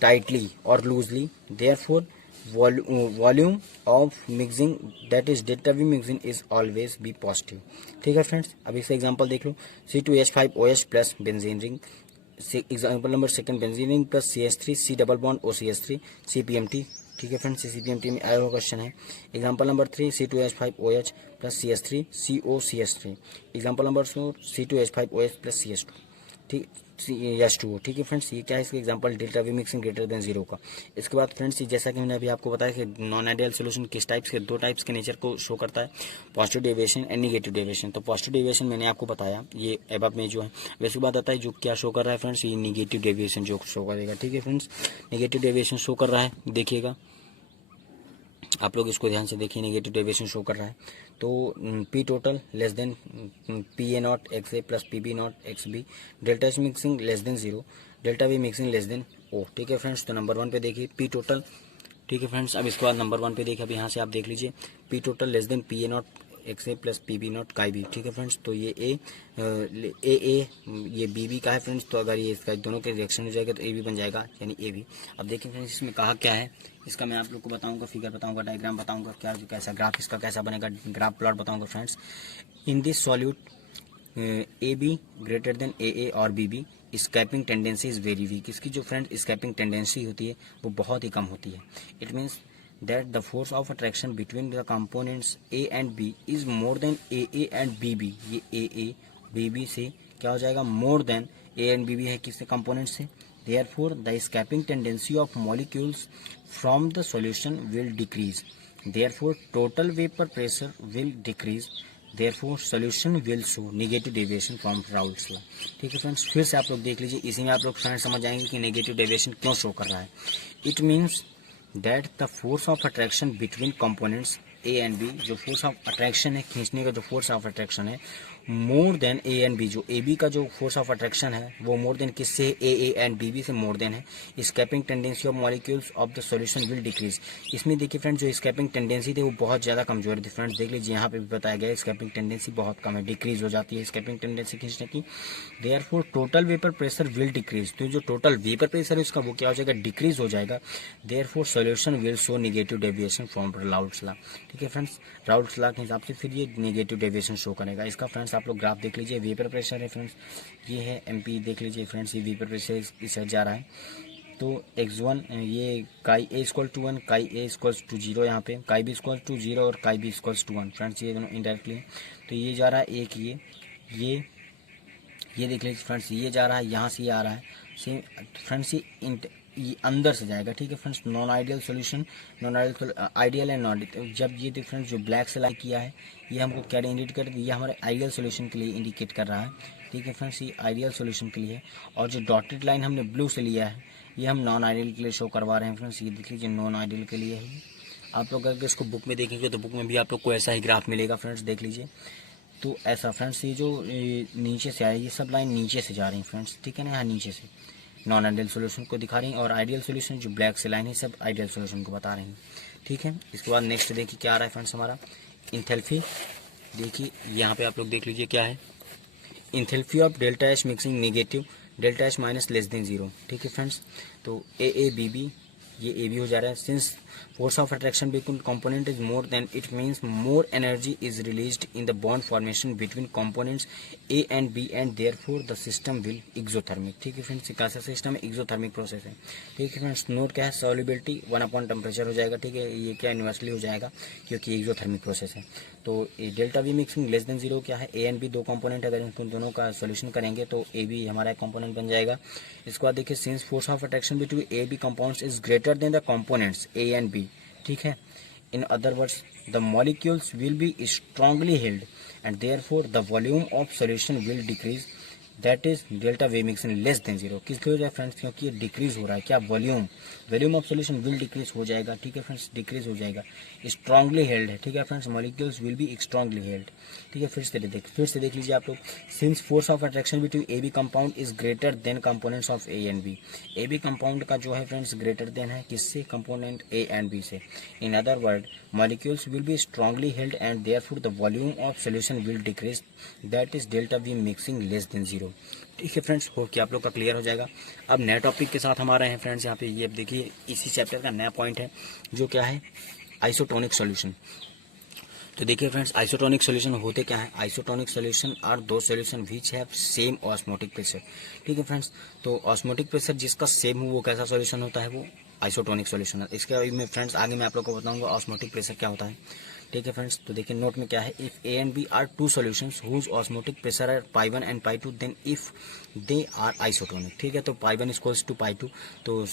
tightly और loosely, therefore volume of mixing that is delta V mixing is always be positive, ठीक है friends. अब इसका example देख लो, C2H5OH plus benzene ring, example number second benzene ring plus CH3 C double bond OCH3 CPMT, ठीक है friends, CPMT में आया हुआ क्वेश्चन है। Example number 3 C2H5OH plus CH3 COCH3, example number 4 C2H5OH plus CH2, ठीक H2O, ठीक है friends. ये क्या है इसका example, delta V mixing greater than 0 का। इसके बाद फ्रेंड्स जैसा कि मैंने अभी आपको बताया कि नॉन आइडियल सोल्यूशन किस टाइप्स के, दो टाइप्स के नेचर को शो करता है, positive deviation and negative deviation. तो पॉजिटिव डेविएशन मैंने आपको बताया ये एबव में जो है, वैसे बात आता है जो क्या शो कर रहा है फ्रेंड्स, ये नेगेटिव डेविएशन जो शो करेगा, ठीक है फ्रेंड्स। नेगेटिव डेविएशन शो कर रहा है, देखिएगा आप लोग इसको ध्यान से देखिए, नेगेटिव डेविएशन शो कर रहा है। तो P total less than P A not X A plus P B not X B, delta H mixing less than 0, delta V mixing less than O. ठीक है फ्रेंड्स, तो नंबर 1 पे देखिए P total. ठीक है फ्रेंड्स, अब इसके बाद नंबर 1 पे देखिए, अब यहाँ से आप देख लीजिए P total less than P A not X A plus P B naught chi B. ठीक है फ्रेंड्स, तो ये ए ये बी बी का है फ्रेंड्स, तो अगर ये इसका दोनों के रिएक्शन हो जाएगा तो ए बी बन जाएगा, यानी ए बी। अब देखिए फ्रेंड्स, इसमें कहा क्या है, इसका मैं आप लोग को बताऊंगा, फिगर बताऊंगा, डायग्राम बताऊंगा, क्या जो कैसा ग्राफ इसका कैसा बनेगा, ग्राफ प्लॉट बताऊंगा friends. In this solute A B greater than A और B B, escaping tendency is very weak. इसकी जो फ्रेंड स्कैपिंग टेंडेंसी होती है वो बहुत ही कम होती है। It means that the force of attraction between the components A and B is more than AA and BB। ये AA BB से क्या हो जाएगा, more than A and BB है किससे, कंपोनेंट से। therefore the escaping tendency of molecules from the solution will decrease, therefore total vapor pressure will decrease, therefore solution will show negative deviation from Raoult's law। ठीक है friends, फिर से आप लोग देख लीजिए, इसी में आप लोग फ्रेंड्स समझ जाएंगे कि नेगेटिव डेविएशन क्यों शो कर रहा है। It means that the force of attraction between components A and B, जो force of attraction है, खींचने का जो force of attraction है, more than A and B, जो AB का जो force of attraction है वो more than किससे, AA and BB से more than है। escaping tendency of molecules of the solution will decrease। इसमें देखिए फ्रेंड्स, जो escaping tendency थी वो बहुत ज़्यादा कमजोर थी फ्रेंड्स, देख लीजिए यहाँ पे भी बताया गया है escaping tendency बहुत कम है, डिक्रीज हो जाती है escaping tendency खींचने की। therefore total vapor pressure will decrease, तो जो टोटल वेपर प्रेशर है उसका वो क्या हो जाएगा, डिक्रीज हो जाएगा। therefore solution will show negative deviation from Raoult's law। ठीक है फ्रेंड्स, राउल्ट्स लॉ के हिसाब से फिर ये नेगेटिव डेविएशन शो करेगा। इसका फ्रेंड्स आप लोग ग्राफ देख लीजिए, वेपर प्रेशर है फ्रेंड्स, ये है एमपी, देख लीजिए फ्रेंड्स, ये वेपर प्रेशर इस साइड जा रहा है। तो x1 ये काई ए इक्वल टू 1, काई ए इक्वल टू 0, यहाँ पे काई बी इक्वल टू 0 और chi B equal to 1 friends, ये दोनों इनडायरेक्टली। तो ये जा रहा है एक, ये देख लीजिए फ्रेंड्स, ये जा रहा है यहाँ से, ये आ रहा है सेम फ्रेंड्स, ये अंदर से जाएगा। ठीक है friends, non ideal solution, non ideal and non, जब ये फ्रेंड्स जो ब्लैक से लाइन किया है ये हमको क्या इंडिकेट कर, ये हमारे आइडियल सोल्यूशन के लिए इंडिकेट कर रहा है। ठीक है फ्रेंड्स, ये आइडियल सोल्यूशन के लिए है, और जो डॉटेड लाइन हमने ब्लू से लिया है ये हम नॉन आइडियल के लिए शो करवा रहे हैं फ्रेंड्स, ये देख लीजिए नॉन आइडियल के लिए है। आप लोग अगर इसको बुक में देखेंगे तो बुक में भी आप लोग को ऐसा ही ग्राफ मिलेगा फ्रेंड्स, देख लीजिए। तो ऐसा फ्रेंड्स, ये जो नीचे से आया, ये सब लाइन नीचे से जा रही है फ्रेंड्स, ठीक है ना, यहाँ नीचे से नॉन आइडियल सोल्यूशन को दिखा रही हैं, और आइडियल सोल्यूशन जो ब्लैक से लाइन है सब आइडियल सोल्यूशन को बता रही हैं। ठीक है, इसके बाद नेक्स्ट देखिए क्या आ रहा है फ्रेंड्स हमारा, इंथैल्पी। देखिए यहाँ पे आप लोग देख लीजिए क्या है, enthalpy of delta H mixing negative, delta H minus less than 0। ठीक है फ्रेंड्स, तो ए बी बी, ये ए बी हो जा रहा है। Since force of attraction between component is more, then it means more energy is released in the bond formation between components A and B and therefore the system will exothermic। ठीक है friends, कैसा system है, exothermic process है। ठीक है friends, note क्या है, solubility 1/टेम्परेचर हो जाएगा। ठीक है, ये क्या यूनिवर्सली हो जाएगा क्योंकि एक्सोथर्मिक प्रोसेस है। तो delta V mixing less than 0 क्या है, ए एंड बी दो कंपोनेंट, अगर इन दोनों का सोल्यूशन करेंगे तो ए बी हमारा एक कंपोनेंट बन जाएगा। इसके बाद देखिए, since force of attraction between A B compounds is greater than the components A and B. ठीक है, in other words the molecules will be strongly held and therefore the volume of solution will decrease, that is delta V mixing less than 0। किस लिए हो जाए friends, क्योंकि ये decrease हो रहा है, क्या volume of solution will decrease हो जाएगा। ठीक है फ्रेंड्स, डिक्रीज हो जाएगा, स्ट्रांगली हेल्ड है। ठीक है friends, molecules will be strongly held. ठीक है, फिर से देख लीजिए आप लोग, since force of attraction between A B compound is greater than components of A and B. A B compound का जो है फ्रेंड्स ग्रेटर देन है किससे, कंपोनेंट ए एंड बी से। In other word molecules will be strongly held and therefore the volume of solution will decrease, that is delta V mixing less than 0। ठीक है friends, hope कि आप लोग का clear हो जाएगा। अब नए टॉपिक के साथ हम आ रहे हैं फ्रेंड्स, यहाँ पे ये देखिए इसी चैप्टर का नया पॉइंट है जो क्या है, आइसोटोनिक सॉल्यूशन। तो देखिए फ्रेंड्स, आइसोटोनिक सॉल्यूशन होते क्या है, आइसोटोनिक सॉल्यूशन आर दो solution which have same osmotic pressure. ठीक है फ्रेंड्स, तो ऑस्मोटिक प्रेशर जिसका सेम हो वो कैसा सॉल्यूशन होता है, वो आइसोटोनिक सॉल्यूशन है। इसके में फ्रेंड्स आगे मैं आप लोग को बताऊंगा ऑस्मोटिक प्रेशर क्या होता है। ठीक है फ्रेंड्स। तो देखिए नोट में क्या है, if A and B are two solutions whose osmotic pressure are pi 1 and pi 2 then if they are isotonic. ठीक है, तो पाई 1 इक्वल्स टू पाई 2, तो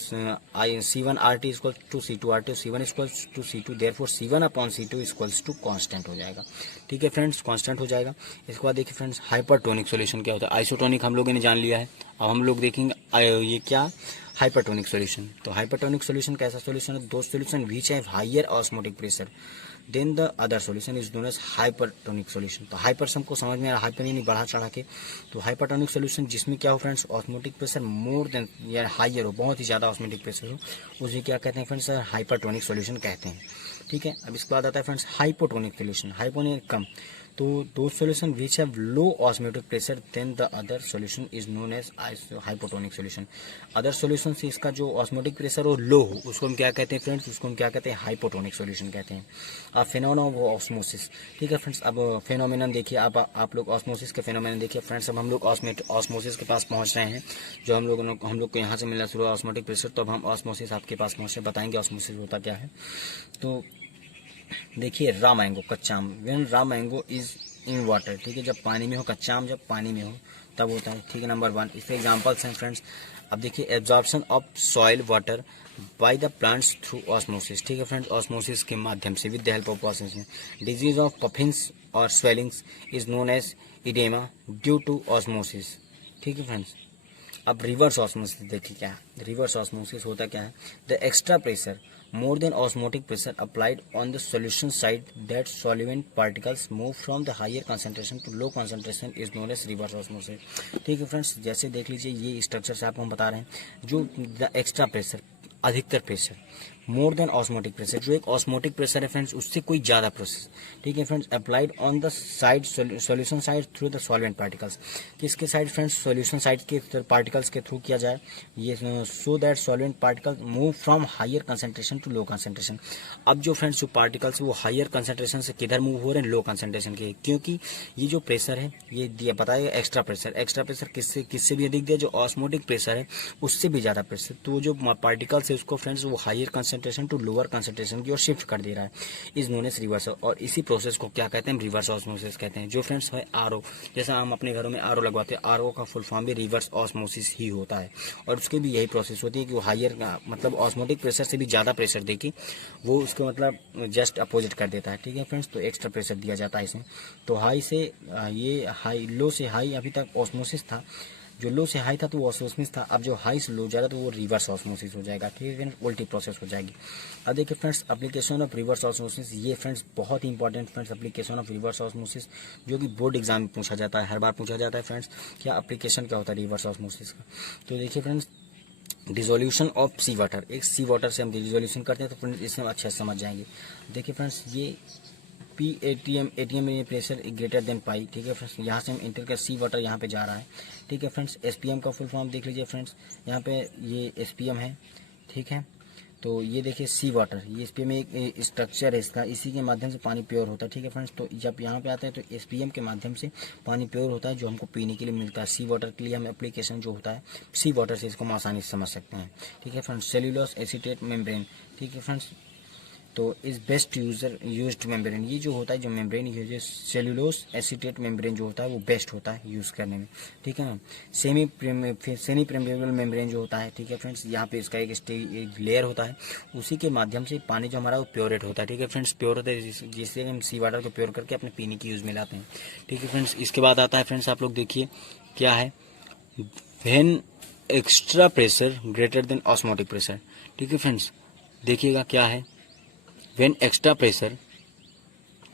C1 RT equals to C2 RT, C1 equals to C2, therefore C1 upon C2 equals to constant हो जाएगा। ठीक है friends, constant हो जाएगा। इसके बाद देखिए फ्रेंड्स हाइपरटोनिक सॉल्यूशन क्या होता है। आइसोटोनिक हम लोगों ने जान लिया है, अब हम लोग देखेंगे ये क्या हाइपरटोनिक सॉल्यूशन। तो हाइपरटोनिक सॉल्यूशन कैसा सॉल्यूशन है, दो solution which have higher osmotic pressure than the other solution is known as hypertonic solution. तो हाइपर से हमको समझ में आ रहा, हाइपर यानी बढ़ा चढ़ा के। तो हाइपरटोनिक सॉल्यूशन जिसमें क्या हो friends, osmotic pressure more than या हायर हो, बहुत ही ज़्यादा ऑस्मोटिक प्रेशर हो, उसे क्या कहते हैं फ्रेंड्स, हाइपरटोनिक सॉल्यूशन कहते हैं। ठीक है, अब इसके बाद आता है फ्रेंड्स हाइपोटोनिक सॉल्यूशन। हाइपोटोनिक कम, तो दो solution which have low osmotic pressure than the other solution is known as hypotonic solution. Other solution से इसका जो ऑस्मोटिक प्रेशर वो लो हो, उसको हम क्या कहते हैं फ्रेंड्स, उसको हम क्या कहते हैं, हाइपोटोनिक सॉल्यूशन कहते हैं। अब फेनोमेना ऑफ ऑस्मोसिस। ठीक है फ्रेंड्स, अब फेनोमेनन देखिए, आप लोग ऑस्मोसिस के फेनोमेनन देखिए फ्रेंड्स। अब हम लोग ऑस्मोसिस के पास पहुंच रहे हैं, जो हम लोग को यहाँ से मिलना शुरू हुआ ऑस्मोटिक प्रेशर, तो अब हम ऑस्मोसिस आपके पास पहुँच रहे, बताएंगे ऑस्मोसिस होता क्या है। तो देखिए रॉ मैंगो, कच्चा आम, when raw mango is in water. ठीक है, जब पानी में हो, कच्चा आम जब पानी में हो तब होता है। ठीक है, नंबर 1। इसके एग्जांपल्स हैं फ्रेंड्स। अब देखिए absorption of soil water by the plants through osmosis. ठीक है फ्रेंड्स, ऑस्मोसिस के माध्यम से, with the help of process. Disease of puffins और swellings is known as oedema due to osmosis. ठीक है फ्रेंड्स, अब रिवर्स ऑस्मोसिस देखिए क्या है। रिवर्स ऑस्मोसिस होता क्या है, the extra pressure more than osmotic pressure applied on the solution side that solvent particles move from the higher concentration to low concentration is known as reverse osmosis। ठीक है friends, जैसे देख लीजिए ये structure से आपको हम बता रहे हैं, जो द एक्स्ट्रा प्रेशर, अधिकतर pressure, more than osmotic pressure, जो एक ऑस्मोटिक प्रेशर है फ्रेंड्स उससे कोई ज़्यादा प्रेशर। ठीक है friends, applied on the side, solution side through the solvent particles. किसके साइड फ्रेंड्स, सॉल्यूशन साइड के पार्टिकल्स के थ्रू किया जाए ये, so that solvent particle move from higher concentration to low concentration. अब जो फ्रेंड्स जो पार्टिकल्स वो हायर कंसंट्रेशन से किधर मूव हो रहे हैं, लो कंसंट्रेशन के, क्योंकि ये जो प्रेशर है ये दिया बताया एक्स्ट्रा प्रेशर। एक्स्ट्रा प्रेशर किससे भी अधिक दिया, जो ऑस्मोटिक प्रेशर है उससे भी ज़्यादा प्रेशर। तो जो पार्टिकल्स है उसको फ्रेंड्स वो higher concentration to lower concentration की ओर शिफ्ट कर दे रहा है, इज नोन एज रिवर्स। और इसी प्रोसेस को क्या कहते हैं, रिवर्स ऑस्मोसिस कहते हैं। जो फ्रेंड्स है आरओ, जैसा हम अपने घरों में आरओ लगवाते हैं, आरओ का फुल फॉर्म भी रिवर्स ऑस्मोसिस ही होता है। और उसके भी यही प्रोसेस होती है कि वो हायर मतलब ऑस्मोटिक प्रेशर से भी ज़्यादा प्रेशर देके वो उसको मतलब जस्ट अपोजिट कर देता है। ठीक है फ्रेंड्स, तो एक्स्ट्रा प्रेशर दिया जाता है इसमें। तो हाई से ये हाई, लो से हाई अभी तक ऑस्मोसिस था, जो लो से हाई था तो वो ऑस्मोसिस था। अब जो हाई से लो जा रहा तो वो रिवर्स ऑस्मोसिस हो जाएगा। ठीक है, उल्टी प्रोसेस हो जाएगी। अब देखिए friends, application of reverse osmosis, ये फ्रेंड्स बहुत ही important friends, application of reverse osmosis, जो कि बोर्ड एग्जाम में पूछा जाता है, हर बार पूछा जाता है फ्रेंड्स, क्या एप्लीकेशन क्या होता है रिवर्स ऑस्मोसिस का। तो देखिए friends, dissolution of sea water, एक सी वाटर से हम डिसोल्यूशन करते हैं, तो फ्रेंड्स इसमें अच्छे से समझ जाएंगे। देखिए फ्रेंड्स, ये एटीएम में ये प्रेशर ग्रेटर देन पाई। ठीक है फ्रेंड्स, यहाँ से हम इंटर कर सी वाटर यहाँ पे जा रहा है। ठीक है फ्रेंड्स, एसपीएम का फुल फॉर्म देख लीजिए फ्रेंड्स, यहाँ पे ये एसपीएम है। ठीक है, तो ये देखिए सी वाटर, ये एसपीएम में एक स्ट्रक्चर है इसका, इसी के माध्यम से पानी प्योर होता है। ठीक है फ्रेंड्स, तो जब यहाँ पे आता है तो एसपीएम के माध्यम से पानी प्योर होता है, जो हमको पीने के लिए मिलता है। सी वाटर के लिए हम एप्लीकेशन जो होता है सी वाटर से, इसको हम आसानी से समझ सकते हैं। ठीक है फ्रेंड्स, सेल्यूलोस एसीटेट मेम्ब्रेन। ठीक है फ्रेंड्स, तो इस बेस्ट यूज्ड मेम्ब्रेन, ये जो होता है जो membrane use, cellulose acetate membrane जो होता है वो बेस्ट होता है यूज़ करने में। ठीक है ना, सेमी परमेबल मेम्ब्रेन जो होता है, ठीक है फ्रेंड्स, यहाँ पे इसका एक लेयर होता है, उसी के माध्यम से पानी जो हमारा वो प्योरेट होता है। ठीक है फ्रेंड्स, प्योर होता है, जिससे हम सी वाटर को प्योर करके अपने पीने की यूज़ में लाते हैं। ठीक है फ्रेंड्स, इसके बाद आता है फ्रेंड्स, आप लोग देखिए क्या है, when extra pressure greater than osmotic pressure. ठीक है फ्रेंड्स, देखिएगा क्या है, when extra pressure,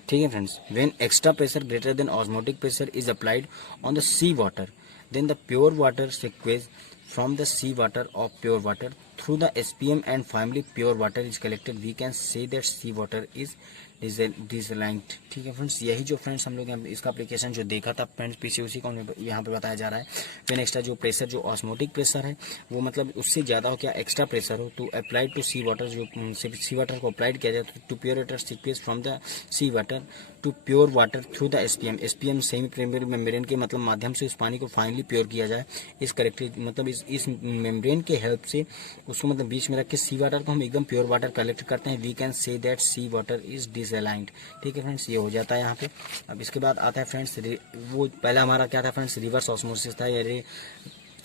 ठीक है friends, when extra pressure greater than osmotic pressure is applied on the sea water, then the pure water sequence from the sea water of pure water through the SPM and finally pure water is collected, we can say that sea water is डिसलाइंट। ठीक है friends, यही जो friends हम लोग इसका application जो देखा था फ्रेंड्स पीछे, उसी को यहाँ पे बताया जा रहा है। फिर एक्स्ट्रा जो प्रेशर जो ऑस्मोटिक प्रेशर है वो मतलब उससे ज़्यादा हो, क्या एक्स्ट्रा प्रेशर हो, तो अप्लाइड टू सी वाटर, जो सी वाटर को अप्लाइड किया जाए to pure water sequence from the sea water to pure water through the SPM semi permeable membrane के मतलब माध्यम से उस पानी को फाइनली प्योर किया जाए। इस कलेक्टेड मतलब इस मेम्ब्रेन के हेल्प से उसको मतलब बीच में रख के सी वाटर को हम एकदम प्योर वाटर कलेक्ट करते हैं। We can say that sea water is is aligned. ठीक है फ्रेंड्स, ये हो जाता है यहाँ पे। अब इसके बाद आता है फ्रेंड्स, वो पहला हमारा क्या था फ्रेंड्स, रिवर्स ऑस्मोसिस था, या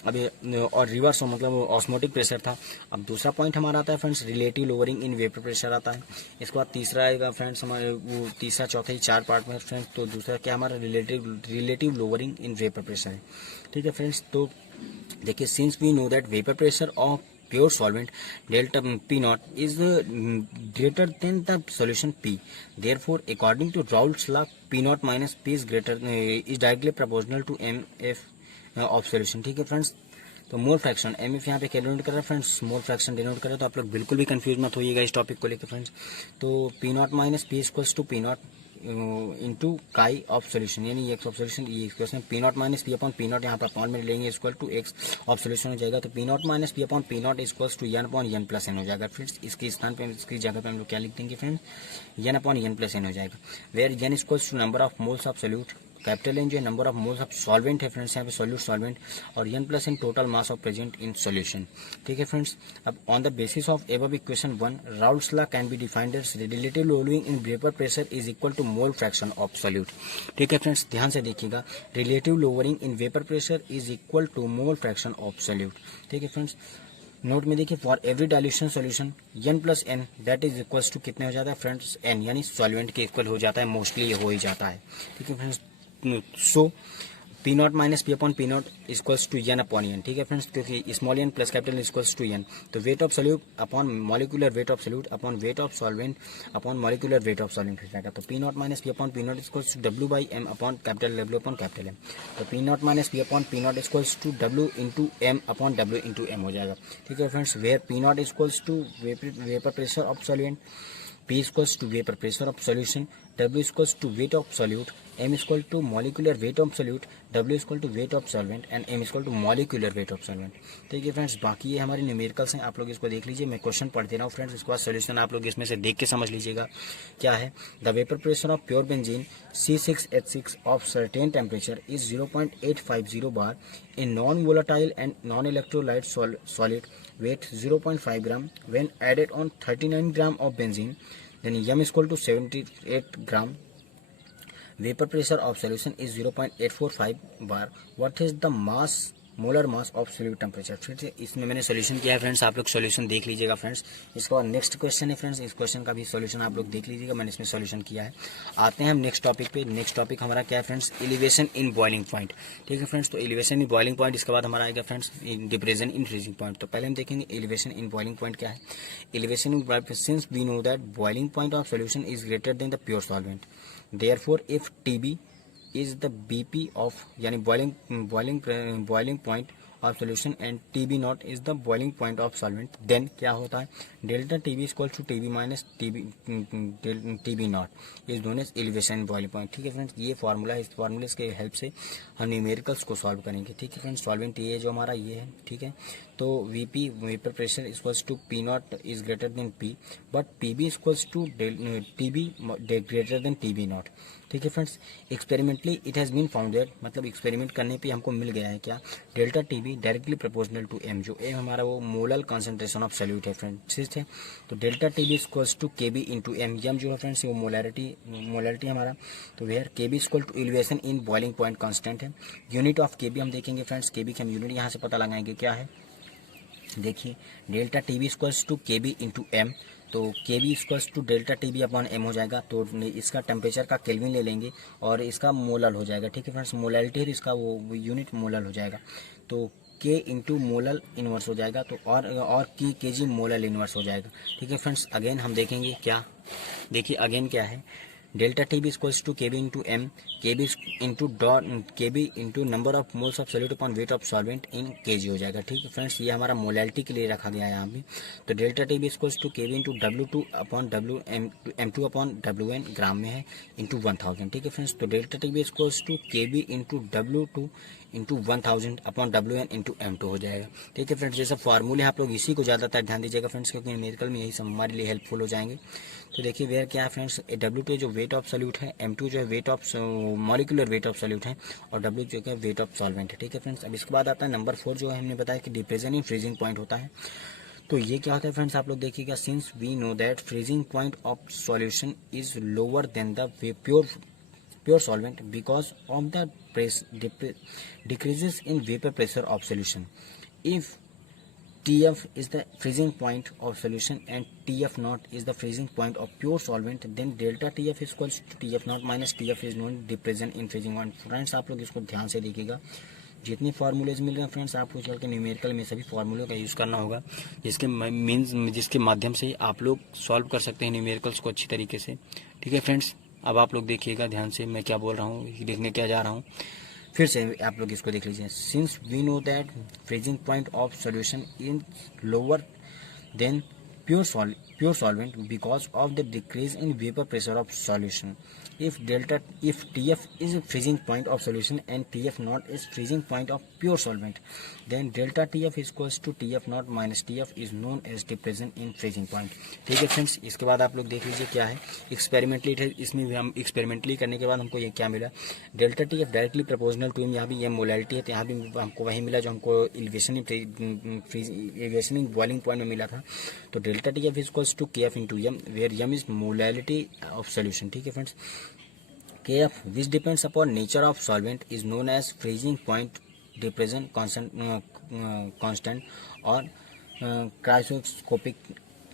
अभी और रिवर्स मतलब ऑस्मोटिक प्रेशर था। अब दूसरा पॉइंट हमारा आता है friends, relative lowering in vapour pressure आता है। इसके बाद तीसरा आएगा फ्रेंड्स हमारे वो तीसरा चौथा ही 4 पार्ट में फ्रेंड्स। तो दूसरा क्या हमारा relative lowering in vapour pressure है। ठीक है फ्रेंड्स, तो देखिए since we know that vapour pressure of pure solvent delta P naught is greater than the solution P. Therefore, according to Raoult's law, P naught minus P is directly proportional to MF of solution. ठीक है friends, तो mole fraction MF यहाँ पे क्या denote कर रहा है friends, mole fraction denote कर रहा है। तो आप लोग बिल्कुल भी कंफ्यूज मत होइएगा इस टॉपिक को लेकर फ्रेंड्स। तो P naught minus P equals to P naught into chi of solution, यानी एक्स ऑफ सोल्यूशन। ये expression P not minus P upon P naught यहाँ पर अपॉन में लेंगे equal to X of solution हो जाएगा। तो P not minus P upon P not equals to N upon N plus N हो जाएगा फ्रेंड्स। इसके स्थान पे इसकी जगह पे हम लोग क्या लिख देंगे friends, N upon N plus N हो जाएगा। Where N equals to number of moles of solute, capital N जो है number of moles of solvent है फ्रेंड्स यहाँ पे सोल्यूट सॉल्वेंट, और N plus N total mass of present in solution. ठीक है फ्रेंड्स, अब on the basis of above equation 1 Raoult's law can be defined as relative lowering in vapour pressure is equal to mole fraction of solute. ठीक है friends, ध्यान से देखिएगा, relative lowering in vapour pressure is equal to mole fraction of solute. ठीक है friends, note में देखिए for every dilution solution N plus N that is equals to कितने हो जाता है फ्रेंड्स, एन, यानी सॉल्वेंट के इक्वल हो जाता है, मोस्टली ये हो ही जाता है। ठीक है friends, so P not minus P upon P not equals to N upon N. ठीक है फ्रेंड्स, क्योंकि small n plus capital equals to N, तो weight of solute upon molecular weight of solute upon weight of solvent upon molecular weight of solvent हो जाएगा। तो P not minus P upon P not equals to W by M upon capital W upon capital M. तो P not minus P upon P not equals to W into M upon W into M हो जाएगा। ठीक है friends, where P not equals to vapour pressure of solvent, P equals to vapor pressure of solution, W equals to weight of solute, M equal to molecular weight of solute, W equal to weight of solvent and M equal to molecular weight of solvent। ठीक है friends, बाकी ये हमारे numericals हैं, आप लोग इसको देख लीजिए। मैं क्वेश्चन पढ़ दे रहा हूँ फ्रेंड्स, इसके बाद सोल्यूशन आप लोग इसमें से देख के समझ लीजिएगा क्या है। The vapour pressure of pure benzene C6H6 of certain temperature is 0.850 bar in non-volatile and non-electrolyte solid weight 0.5 gram when added on 39 gram of benzene, then M is equal to 78 gram. Vapor pressure of solution is 0.845 bar. What is the mass, molar mass of solute temperature. फिर से इसमें मैंने solution किया है friends, आप लोग solution देख लीजिएगा फ्रेंड्स। इसके बाद नेक्स्ट क्वेश्चन है फ्रेंड्स, इस क्वेश्चन का भी सोल्यूशन आप लोग देख लीजिएगा, मैंने इसमें सोल्यूशन किया है। आते हैं हम नेक्स्ट टॉपिक पे। नेक्स्ट टॉपिक हमारा क्या है friends, elevation in boiling point. ठीक है फ्रेंड्स, तो एलिवेशन इन बॉइलिंग पॉइंट, इसके बाद हमारा आएगा friends depression in freezing point. तो पहले हम देखेंगे एलिवेशन इन बॉइलिंग पॉइंट क्या है। Elevation in boiling, since we know that boiling point of solution is greater than the pure solvent, therefore if TB is the BP of, यानी boiling point of solution and TB not is the boiling point of solvent, then क्या होता है, delta TB equal to TB minus TB not is known as elevation in boiling point. ठीक है friends, ये formula है, इस फार्मूले के हेल्प से हम न्यूमेरिकल्स को सॉल्व करेंगे। ठीक है फ्रेंड्स, सॉल्वेंट ये जो हमारा ये है, ठीक है, तो VP vapour pressure equals to P naught is greater than P, but PB equals to TB greater than TB naught. ठीक है friends, experimentally it has been found that, मतलब एक्सपेरिमेंट करने पे हमको मिल गया है क्या, delta TB directly proportional to M, जो एम हमारा वो मोलल कॉन्सेंट्रेशन ऑफ सॉल्यूट है फ्रेंड्स। ठीक है, तो delta TB equals to K B into M, M जो है फ्रेंड्स वो मोलैरिटी हमारा, तो where K B equal to elevation in boiling point constant है। यूनिट ऑफ के बी हम देखेंगे फ्रेंड्स, के बी की हम यूनिट यहाँ से पता लगाएंगे क्या है, देखिए delta TB equals to K B into M, तो K B equals to delta T B upon M हो जाएगा। तो इसका टेम्परेचर का केल्विन ले लेंगे और इसका मोलल हो जाएगा। ठीक है फ्रेंड्स, मोलैलिटी है, इसका वो यूनिट मोलल हो जाएगा, तो के इंटू मोलल इन्वर्स हो जाएगा, तो और की के जी मोलल इन्वर्स हो जाएगा। ठीक है फ्रेंड्स, अगेन हम देखेंगे क्या, देखिए अगेन क्या है, delta T B equals to K B into M, K B into number of moles of solute upon weight of solvent in K G हो जाएगा। ठीक है फ्रेंड्स, ये हमारा मोलैलिटी के लिए रखा गया है यहाँ पे। तो delta T B equals to K B into W2 upon M2 upon WN gram में है इंटू 1000। ठीक है फ्रेंड्स, तो delta T B equals to K B into W2 into 1000 upon WN into M2 हो जाएगा। ठीक है फ्रेंड्स, जैसे फार्मूले आप लोग इसी को ज़्यादातर ध्यान दीजिएगा फ्रेंड्स, क्योंकि न्यूमेरिकल में यही सब हमारे लिए हेल्पफुल हो जाएंगे। तो देखिए वेयर क्या है फ्रेंड्स, W2 जो वेट ऑफ सोल्यूट है, M2 जो है weight of molecular weight of solute है, और W जो है वेट ऑफ सॉल्वेंट है। ठीक है फ्रेंड्स, अब इसके बाद आता है नंबर 4, जो है हमने बताया कि डिप्रेशन इन फ्रीजिंग पॉइंट होता है। तो ये क्या होता है फ्रेंड्स, आप लोग देखिएगा, since we know that freezing point of solution is lower than the pure solvent because of the decreases in vapor pressure of solution. If TF is the freezing point of solution and TF naught is the freezing point of pure solvent, then delta TF is equals to TF naught minus TF is known depression in freezing point. Friends आप लोग इसको ध्यान से देखिएगा, जितने फार्मूलेज मिल रहे हैं friends आपको चल के न्यूमेरिकल में सभी फार्मूलों का यूज़ करना होगा, जिसके माध्यम से आप लोग सॉल्व कर सकते हैं न्यूमेरिकल्स को अच्छी तरीके से। ठीक है फ्रेंड्स, अब आप लोग देखिएगा ध्यान से मैं क्या बोल रहा हूँ, देखने क्या जा रहा हूँ, फिर से आप लोग इसको देख लीजिए। Since we know that freezing point of solution in lower than pure solvent because of the decrease in vapour pressure of solution. if TF is freezing point of solution and TF naught is freezing point of pure solvent, then delta TF is equals to TF naught minus TF is known as depression in freezing point। ठीक है friends, इसके बाद आप लोग देख लीजिए क्या है एक्सपेरिमेंटली, इसमें भी हम एक्सपेरिमेंटली करने के बाद हमको ये क्या मिला, delta TF directly proportional to M. यहाँ भी ये मोलैलिटी है तो यहाँ भी हमको वही मिला जो हमको एलिवेशन बॉइलिंग पॉइंट में मिला था। तो delta TF is equals to KF into M where M is molality of solution। ठीक है friends, KF which depends upon nature of solvent is known as freezing point depression constant और cryoscopic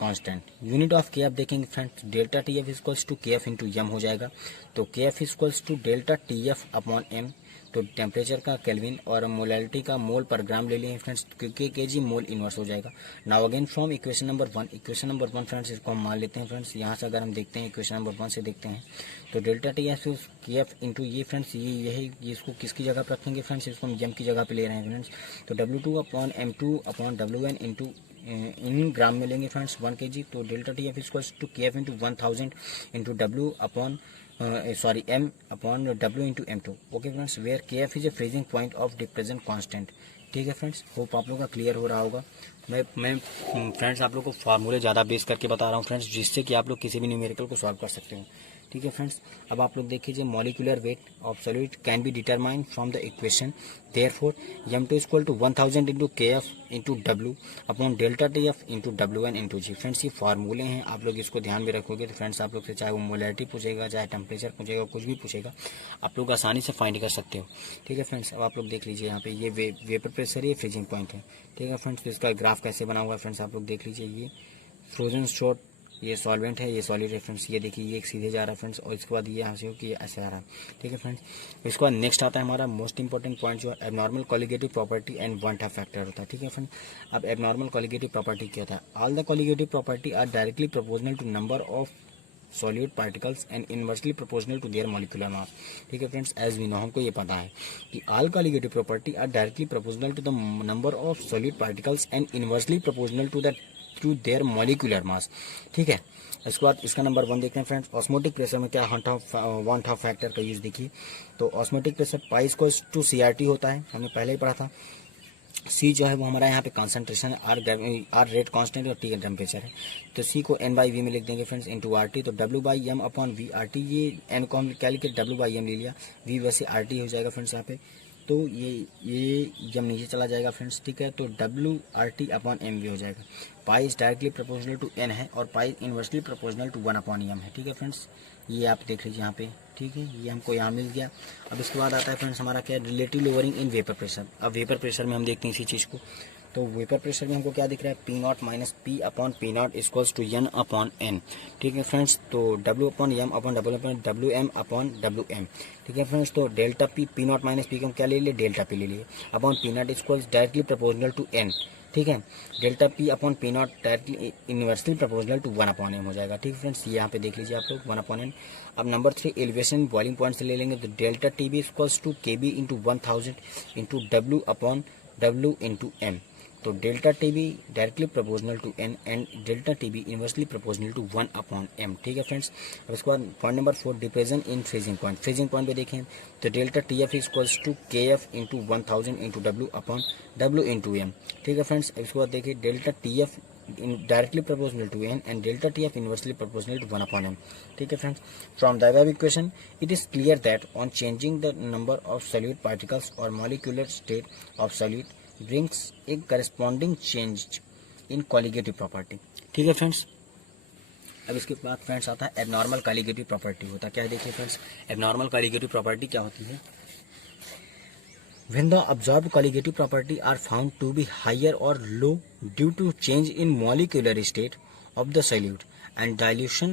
constant. Unit of KF देखेंगे friends, delta TF equals to KF into M हो जाएगा। तो KF equals to delta TF upon M। तो temperature का kelvin और molality का mole पर ग्राम ले लिए फ्रेंड्स, क्योंकि केजी मोल इनवर्स हो जाएगा। Now again from equation number 1 friends, इसको हम मान लेते हैं फ्रेंड्स। यहाँ से अगर हम देखते हैं इक्वेशन नंबर 1 से देखते हैं तो डेल्टा TF इंटू ये फ्रेंड्स, यही इसको किसकी जगह पर रखेंगे फ्रेंड्स, इसको हम M की जगह पे ले रहे हैं फ्रेंड्स। तो W2 upon M2 upon WN into इन ग्राम में लेंगे फ्रेंड्स 1 kg। तो delta TF equals to KF into 1000 into W upon M upon W into M2। Okay friends, where KF is a freezing point of depression constant. ठीक है friends, hope आप लोगों का clear हो रहा होगा। मैं फ्रेंड्स आप लोग को फार्मूले ज़्यादा बेस करके बता रहा हूँ फ्रेंड्स, जिससे कि आप लोग किसी भी न्यूमेरिकल को सॉल्व कर सकते हो। ठीक है फ्रेंड्स, अब आप लोग देखिए molecular weight of solute can be determined from the equation. Therefore M2 equal to 1000 into KF into W upon delta TF into WN into G। Friends ये फार्मूले हैं, आप लोग इसको ध्यान में रखोगे तो फ्रेंड्स आप लोग से चाहे वो मोलैरिटी पूछेगा, चाहे टेम्परेचर पूछेगा, कुछ भी पूछेगा, आप लोग आसानी से फाइंड कर सकते हो। ठीक है फ्रेंड्स, अब आप लोग देख लीजिए यहाँ पे ये वेपर प्रेशर, ये फ्रीजिंग पॉइंट है। ठीक है फ्रेंड्स, तो इसका ग्राफ कैसे बना हुआ है फ्रेंड्स आप लोग देख लीजिए। ये फ्रोजन शॉर्ट, ये सॉल्वेंट है, ये सॉलिड है फ्रेंड्स। ये देखिए ये एक सीधे जा रहा है फ्रेंड्स, और इसके बाद ये यहाँ से हो कि ऐसे आ रहा है। ठीक है फ्रेंड्स, इसके बाद नेक्स्ट आता है हमारा मोस्ट इंपॉर्टेंट पॉइंट जो है abnormal colligative property and one type factor होता है। ठीक है फ्रेंड्स, अब एबनॉर्मल कॉलिगेटिव प्रॉपर्टी क्या होता है, all the colligative property are directly proportional to number of solid particles and inversely proportional to their molecular mass. ठीक है फ्रेंड्स, एज वी नो, हमको ये पता है कि all colligative property are directly proportional to the number of solid particles and inversely proportional to their molecular mass. ठीक है, इसके बाद इसका नंबर 1 देखते हैं फ्रेंड्स, ऑस्मोटिक प्रेशर में क्या वन हाफ फैक्टर का यूज देखिए। तो osmotic pressure pi equals to CRT होता है, हमने पहले ही पढ़ा था। C जो है वो हमारा यहाँ पे कॉन्सेंट्रेशन है, R रेट कांस्टेंट और T टेम्परेचर है। तो C को N/V में लिख देंगे फ्रेंड्स इंटू RT। तो W/M अपॉन V RT, ये N को हम क्या लिखे W/M ले लिया, V वैसे RT हो जाएगा फ्रेंड्स यहाँ पे। तो ये जब नीचे चला जाएगा फ्रेंड्स, ठीक है, तो WRT अपॉन MV हो जाएगा। Pi is directly proportional to N है और pi inversely proportional to 1 upon M है। ठीक है फ्रेंड्स, ये आप देख लीजिए यहाँ पे। ठीक है, ये हमको यहाँ मिल गया। अब इसके बाद आता है फ्रेंड्स हमारा क्या, relative lowering in vapour pressure. अब वेपर प्रेशर में हम देखते हैं इसी चीज़ को। तो वेपर प्रेशर में हमको क्या दिख रहा है, P0 minus P upon P0 equals to N upon N। ठीक है फ्रेंड्स, तो W upon M upon WM upon WM। ठीक है फ्रेंड्स, तो डेल्टा P0 माइनस P को हम क्या ले लिए, डेल्टा P ले लिए upon P0 equals directly proportional to N। ठीक है, delta P upon P0 directly inversely proportional to 1 upon M हो जाएगा। ठीक है फ्रेंड्स, ये यहाँ पे देख लीजिए आप लोग 1 अपॉन N। अब नंबर 3 एलिवेशन बॉइलिंग पॉइंट से ले लेंगे। तो delta TB equals to KB into 1000 into W upon W into M। तो delta TB directly proportional to N and delta TB inversely proportional to 1 upon M। ठीक है friends, अब इसके बाद point number 4 depression in freezing point. Freezing point पे देखें तो delta TF equals to KF into 1000 into W upon W into M। ठीक है फ्रेंड्स, इसके बाद देखिए delta TF directly proportional to N and delta TF inversely proportional to 1 upon M। ठीक है friends, from the above equation it is clear that on changing the number of solid particles और molecular state of solid brings a corresponding change in colligative property. ठीक है friends, अब इसके बाद friends आता है एबनॉर्मल कॉलिगेटिव प्रॉपर्टी। होता क्या है देखिए फ्रेंड्स, एबनॉर्मल कॉलिगेटिव प्रॉपर्टी क्या होती है? When the observed colligative property are found to be higher or low due to change in molecular state of the solute and dilution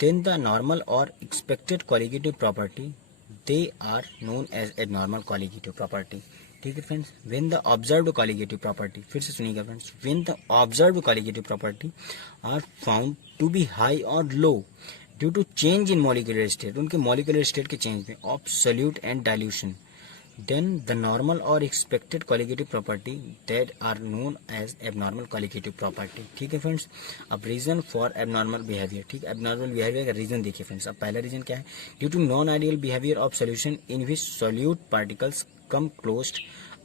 than the normal or expected colligative property, they are known as abnormal colligative property। ठीक है friends, when the observed colligative property, फिर से सुनिएगा friends, when the observed colligative property are found to be high or low due to change in molecular state, उनके molecular state के change में of solute and dilution, then the normal or expected colligative property that are known as abnormal colligative property। ठीक है friends, अब reason for abnormal behaviour. ठीक है, abnormal behaviour का reason देखिए फ्रेंड्स। अब पहला रीजन क्या है? Due to non ideal behaviour of solution in which solute particles come closed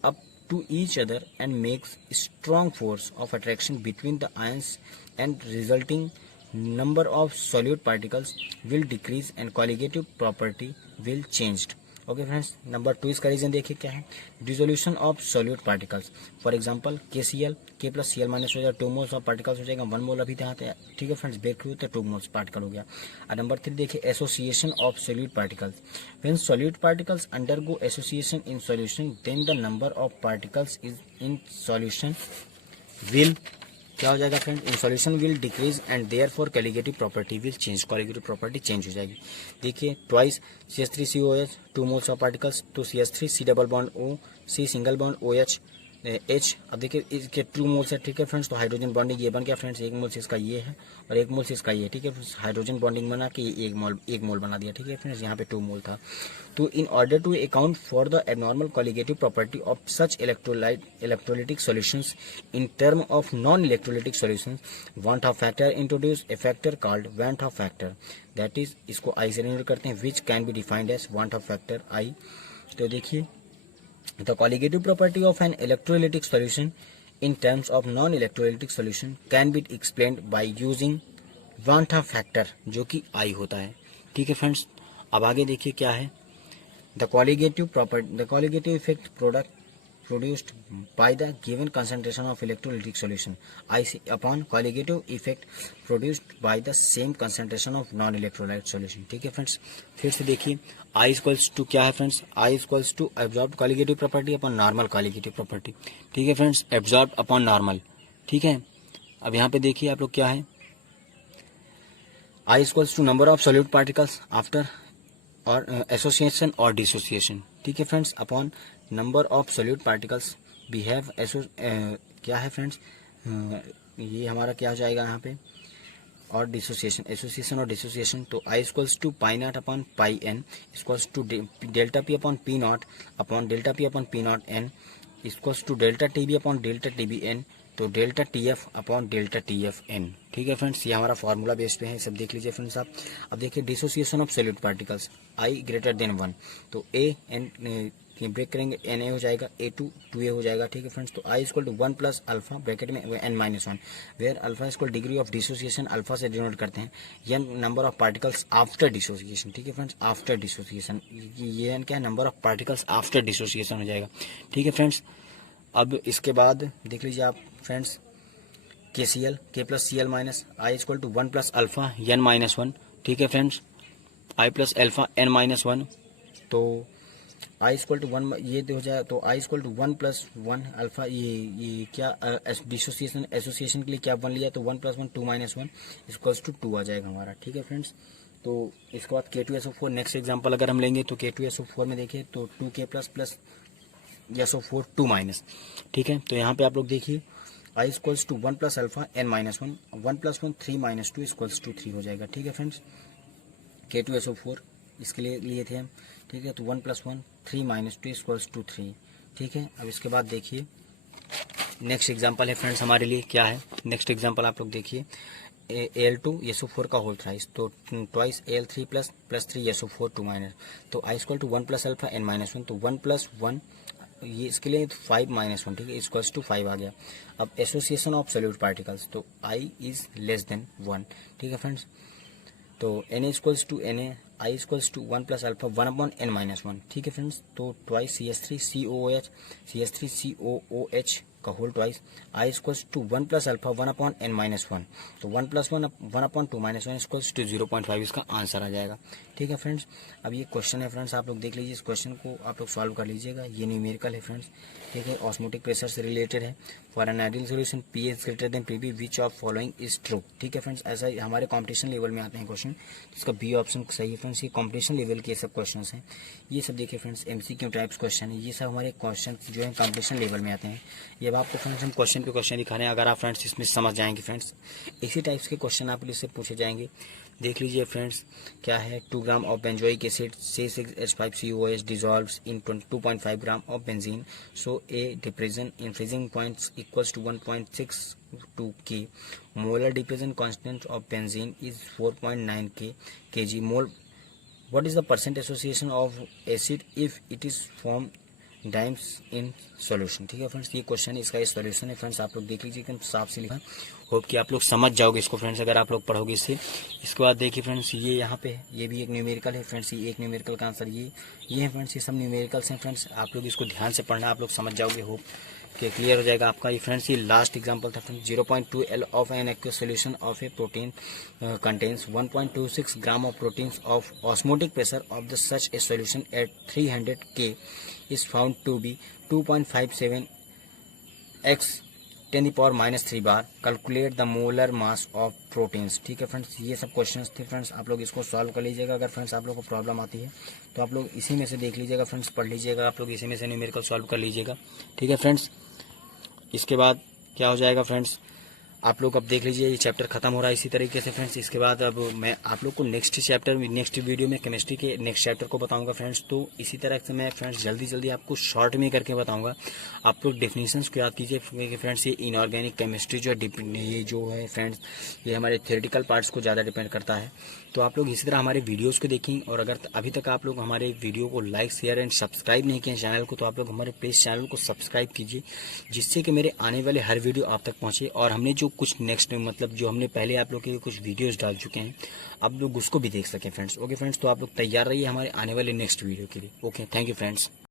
up to each other and makes strong force of attraction between the ions and resulting number of solute particles will decrease and colligative property will changed। Okay friends, number 2 इसका reason देखिए क्या है? Dissolution of solute particles. For example KCl, K plus Cl minus हो जाएगा, 2 moles of particles हो जाएगा, 1 मोल अभी यहाँ पे। ठीक है फ्रेंड्स, ब्रेक थ्रू तो 2 मोल्स पार्टिकल हो गया। और नंबर 3 देखिए association of solute particles. When solute particles undergo association in solution then the number of particles is in solution will, क्या हो जाएगा friend? In solution will decrease and therefore colligative property will change, colligative property change हो जाएगी। देखिए twice CH3COH 2 moles of particles, तो CH3 C double bond O, C single bond OH H। अब देखिए इसके 2 मोल्स है। ठीक है फ्रेंड्स, तो हाइड्रोजन बॉन्डिंग ये बन गया फ्रेंड्स, 1 मोल से इसका ये है और 1 मोल से इसका ये। ठीक है, हाइड्रोजन बॉन्डिंग बना के ये 1 मोल बना दिया। ठीक है फ्रेंड्स, यहाँ पे 2 मोल था। तो in order to account for the abnormal colligative property of such electrolytic solutions in term of non electrolytic solutions, van't Hoff factor introduce a factor called van't Hoff factor, that is, इसको I से denote करते हैं, which can be defined as van't Hoff factor I. तो देखिए the colligative property of an electrolytic solution in terms of non-electrolytic solution can be explained by using want of factor, जो कि I होता है। ठीक है फ्रेंड्स, अब आगे देखिए क्या है? the colligative effect produced by the given concentration of electrolytic solution I upon colligative effect produced by the same concentration of non-electrolyte solution। ठीक है फ्रेंड्स, फिर से देखिए I इक्वल्स टू क्या है friends? I equals to absorb colligative property upon normal colligative property. ठीक है friends, absorb upon normal. ठीक है, अब यहाँ पे देखिए आप लोग क्या है? I equals to number of solute particles after और एसोसिएशन और डिसोसिएशन। ठीक है friends, upon number of solute particles behave क्या है फ्रेंड्स? ये हमारा क्या हो जाएगा यहाँ पे? और डिसोसिएशन, एसोसिएशन और डिसोसिएशन। तो I equals to pi not upon pi N equals to delta P upon P not upon delta P upon P not N equals to delta T B upon delta T B N, तो delta T F upon delta T F N. ठीक है friends, ये हमारा formula base पे है, सब देख लीजिए फ्रेंड्स आप। अब देखिए dissociation of solute particles I greater than 1, तो A एन ब्रेक करेंगे, Na हो जाएगा, A2 2A हो जाएगा। ठीक है फ्रेंड्स, तो I equal to 1 plus alpha bracket में n minus 1, where alpha equal degree of dissociation, alpha से डिनोट करते हैं n number of particles after dissociation. ठीक है फ्रेंड्स, आफ्टर डिसोसिएशन, ये n क्या है? Number of particles after dissociation हो जाएगा। ठीक है फ्रेंड्स, अब इसके बाद देख लीजिए आप friends, KCl K plus Cl minus I equal to 1 plus alpha n minus 1। ठीक है friends, I plus alpha n minus 1, तो I इक्वल टू 1 ये हो जाए, तो I equal to 1 plus 1 alpha, ये क्या डिसोसिएशन एसोसिएशन के लिए क्या 1 लिया, तो 1 प्लस 1 2 माइनस 1 इक्वल्स टू 2 आ जाएगा हमारा। ठीक है फ्रेंड्स, तो इसके बाद K2SO4 नेक्स्ट एग्जांपल अगर हम लेंगे तो K2SO4 में देखिए तो 2K plus plus SO4 2 minus. ठीक है, तो यहाँ पे आप लोग देखिए I equals to 1 plus alpha n minus 1, 1 plus 1 3 minus 2 equals to 3 हो जाएगा। ठीक है फ्रेंड्स, K2SO4 इसके लिए थे हम। ठीक है, तो 1 प्लस 1 3 माइनस 2 इक्वल्स टू 3। ठीक है, अब इसके बाद देखिए नेक्स्ट एग्जांपल है फ्रेंड्स हमारे लिए, क्या है नेक्स्ट एग्जांपल? आप लोग देखिए Al2 SO4 का होल थ्राइस, तो twice Al3 plus plus 3 SO4 2 minus, तो I equal to 1 plus alpha n minus 1, तो 1 प्लस 1 ये इसके लिए 5 माइनस 1। ठीक है, इक्वल्स टू 5 आ गया। अब एसोसिएशन ऑफ सोल्यूट पार्टिकल्स, तो I इज लेस देन 1। ठीक है फ्रेंड्स, तो Na equals to Na I equals to 1 plus alpha 1 upon n minus 1। ठीक है फ्रेंड्स, तो ट्वाइस CH3COOH का whole twice I equals to 1 plus alpha 1/n-1, तो 1 + 1/2 - 1 equals to 0.5 इसका आंसर आ जाएगा। ठीक है फ्रेंड्स, अब ये क्वेश्चन है फ्रेंड्स, आप लोग देख लीजिए, इस क्वेश्चन को आप लोग सॉल्व कर लीजिएगा। ये न्यूमेरिकल है फ्रेंड्स, ठीक है, ऑस्मोटिक प्रेशर से रिलेटेड है। For an ideal solution P is greater than P B which of following is true. ठीक है फ्रेंड्स, ऐसा हमारे कॉम्पिटिशन लेवल में आते हैं क्वेश्चन, इसका बी ऑप्शन सही है फ्रेंड्स। ये कॉम्पिटिशन लेवल के सब क्वेश्चन हैं, ये सब देखिए फ्रेंड्स, MCQ टाइप्स क्वेश्चन है, ये सब हमारे क्वेश्चन जो है कॉम्पिटिशन लेवल में आते हैं। ये अब आपको फ्रेंड्स हम क्वेश्चन पे क्वेश्चन दिखा रहे हैं, अगर आप फ्रेंड्स इसमें समझ जाएंगे फ्रेंड्स, इसी टाइप्स के क्वेश्चन आप इससे पूछे जाएंगे। देख लीजिए फ्रेंड्स, क्या है, 2 gram of benzoic acid C6H5COOH dissolves in 2.5 gram of benzene, so a depression in freezing points equals to 1.62 K, molar depression constant of benzene is 4.9 kg mole, what is the percent association of acid if it is form dimers in solution. ठीक है friends, ये question इसका ये solution है friends, आप लोग देख लीजिए एकदम साफ से लिखा। होप कि आप लोग समझ जाओगे इसको फ्रेंड्स, अगर आप लोग पढ़ोगे इससे। इसके बाद देखिए फ्रेंड्स, ये यहाँ पे ये भी एक न्यूमेरिकल है फ्रेंड्स, ये एक न्यूमेरिकल का आंसर ये है फ्रेंड्स, ये सब न्यूमेरिकल्स हैं फ्रेंड्स, आप लोग इसको ध्यान से पढ़ना, आप लोग समझ जाओगे, होप कि क्लियर हो जाएगा आपका। ये फ्रेंड्स ये लास्ट एग्जांपल था friends, 0.2 L of an aqueous solution of A protein contains 1.26 gram of proteins of osmotic pressure of the such A solution at 300 K is found to be 2.57 x 10⁻³ bar. Calculate the molar mass of proteins. ठीक है friends, ये सब questions थे friends, आप लोग इसको solve कर लीजिएगा। अगर फ्रेंड्स आप लोग को प्रॉब्लम आती है तो आप लोग इसी में से देख लीजिएगा फ्रेंड्स, पढ़ लीजिएगा, आप लोग इसी में से न्यूमेरिकल सॉल्व कर लीजिएगा। ठीक है फ्रेंड्स, इसके बाद क्या हो जाएगा फ्रेंड्स, आप लोग अब देख लीजिए, ये चैप्टर खत्म हो रहा है इसी तरीके से फ्रेंड्स। इसके बाद अब मैं आप लोग को नेक्स्ट वीडियो में केमिस्ट्री के नेक्स्ट चैप्टर को बताऊंगा फ्रेंड्स। तो इसी तरह से मैं फ्रेंड्स जल्दी आपको शॉर्ट में करके बताऊंगा। आप लोग डेफिनेशंस को याद कीजिए फ्रेंड्स, ये इनऑर्गेनिक केमिस्ट्री जो ये जो है फ्रेंड्स, ये हमारे थ्योरेटिकल पार्ट्स को ज़्यादा डिपेंड करता है। तो आप लोग इसी तरह हमारे वीडियोज़ को देखें, और अगर अभी तक आप लोग हमारे वीडियो को लाइक शेयर एंड सब्सक्राइब नहीं किए चैनल को, तो आप लोग हमारे प्लीज़ चैनल को सब्सक्राइब कीजिए, जिससे कि मेरे आने वाले हर वीडियो आप तक पहुँचे। और हमने जो कुछ नेक्स्ट मतलब जो हमने पहले आप लोग के कुछ वीडियोस डाल चुके हैं, आप लोग उसको भी देख सकें फ्रेंड्स। ओके फ्रेंड्स, तो आप लोग तैयार रहिए हमारे आने वाले नेक्स्ट वीडियो के लिए। Okay, thank you friends.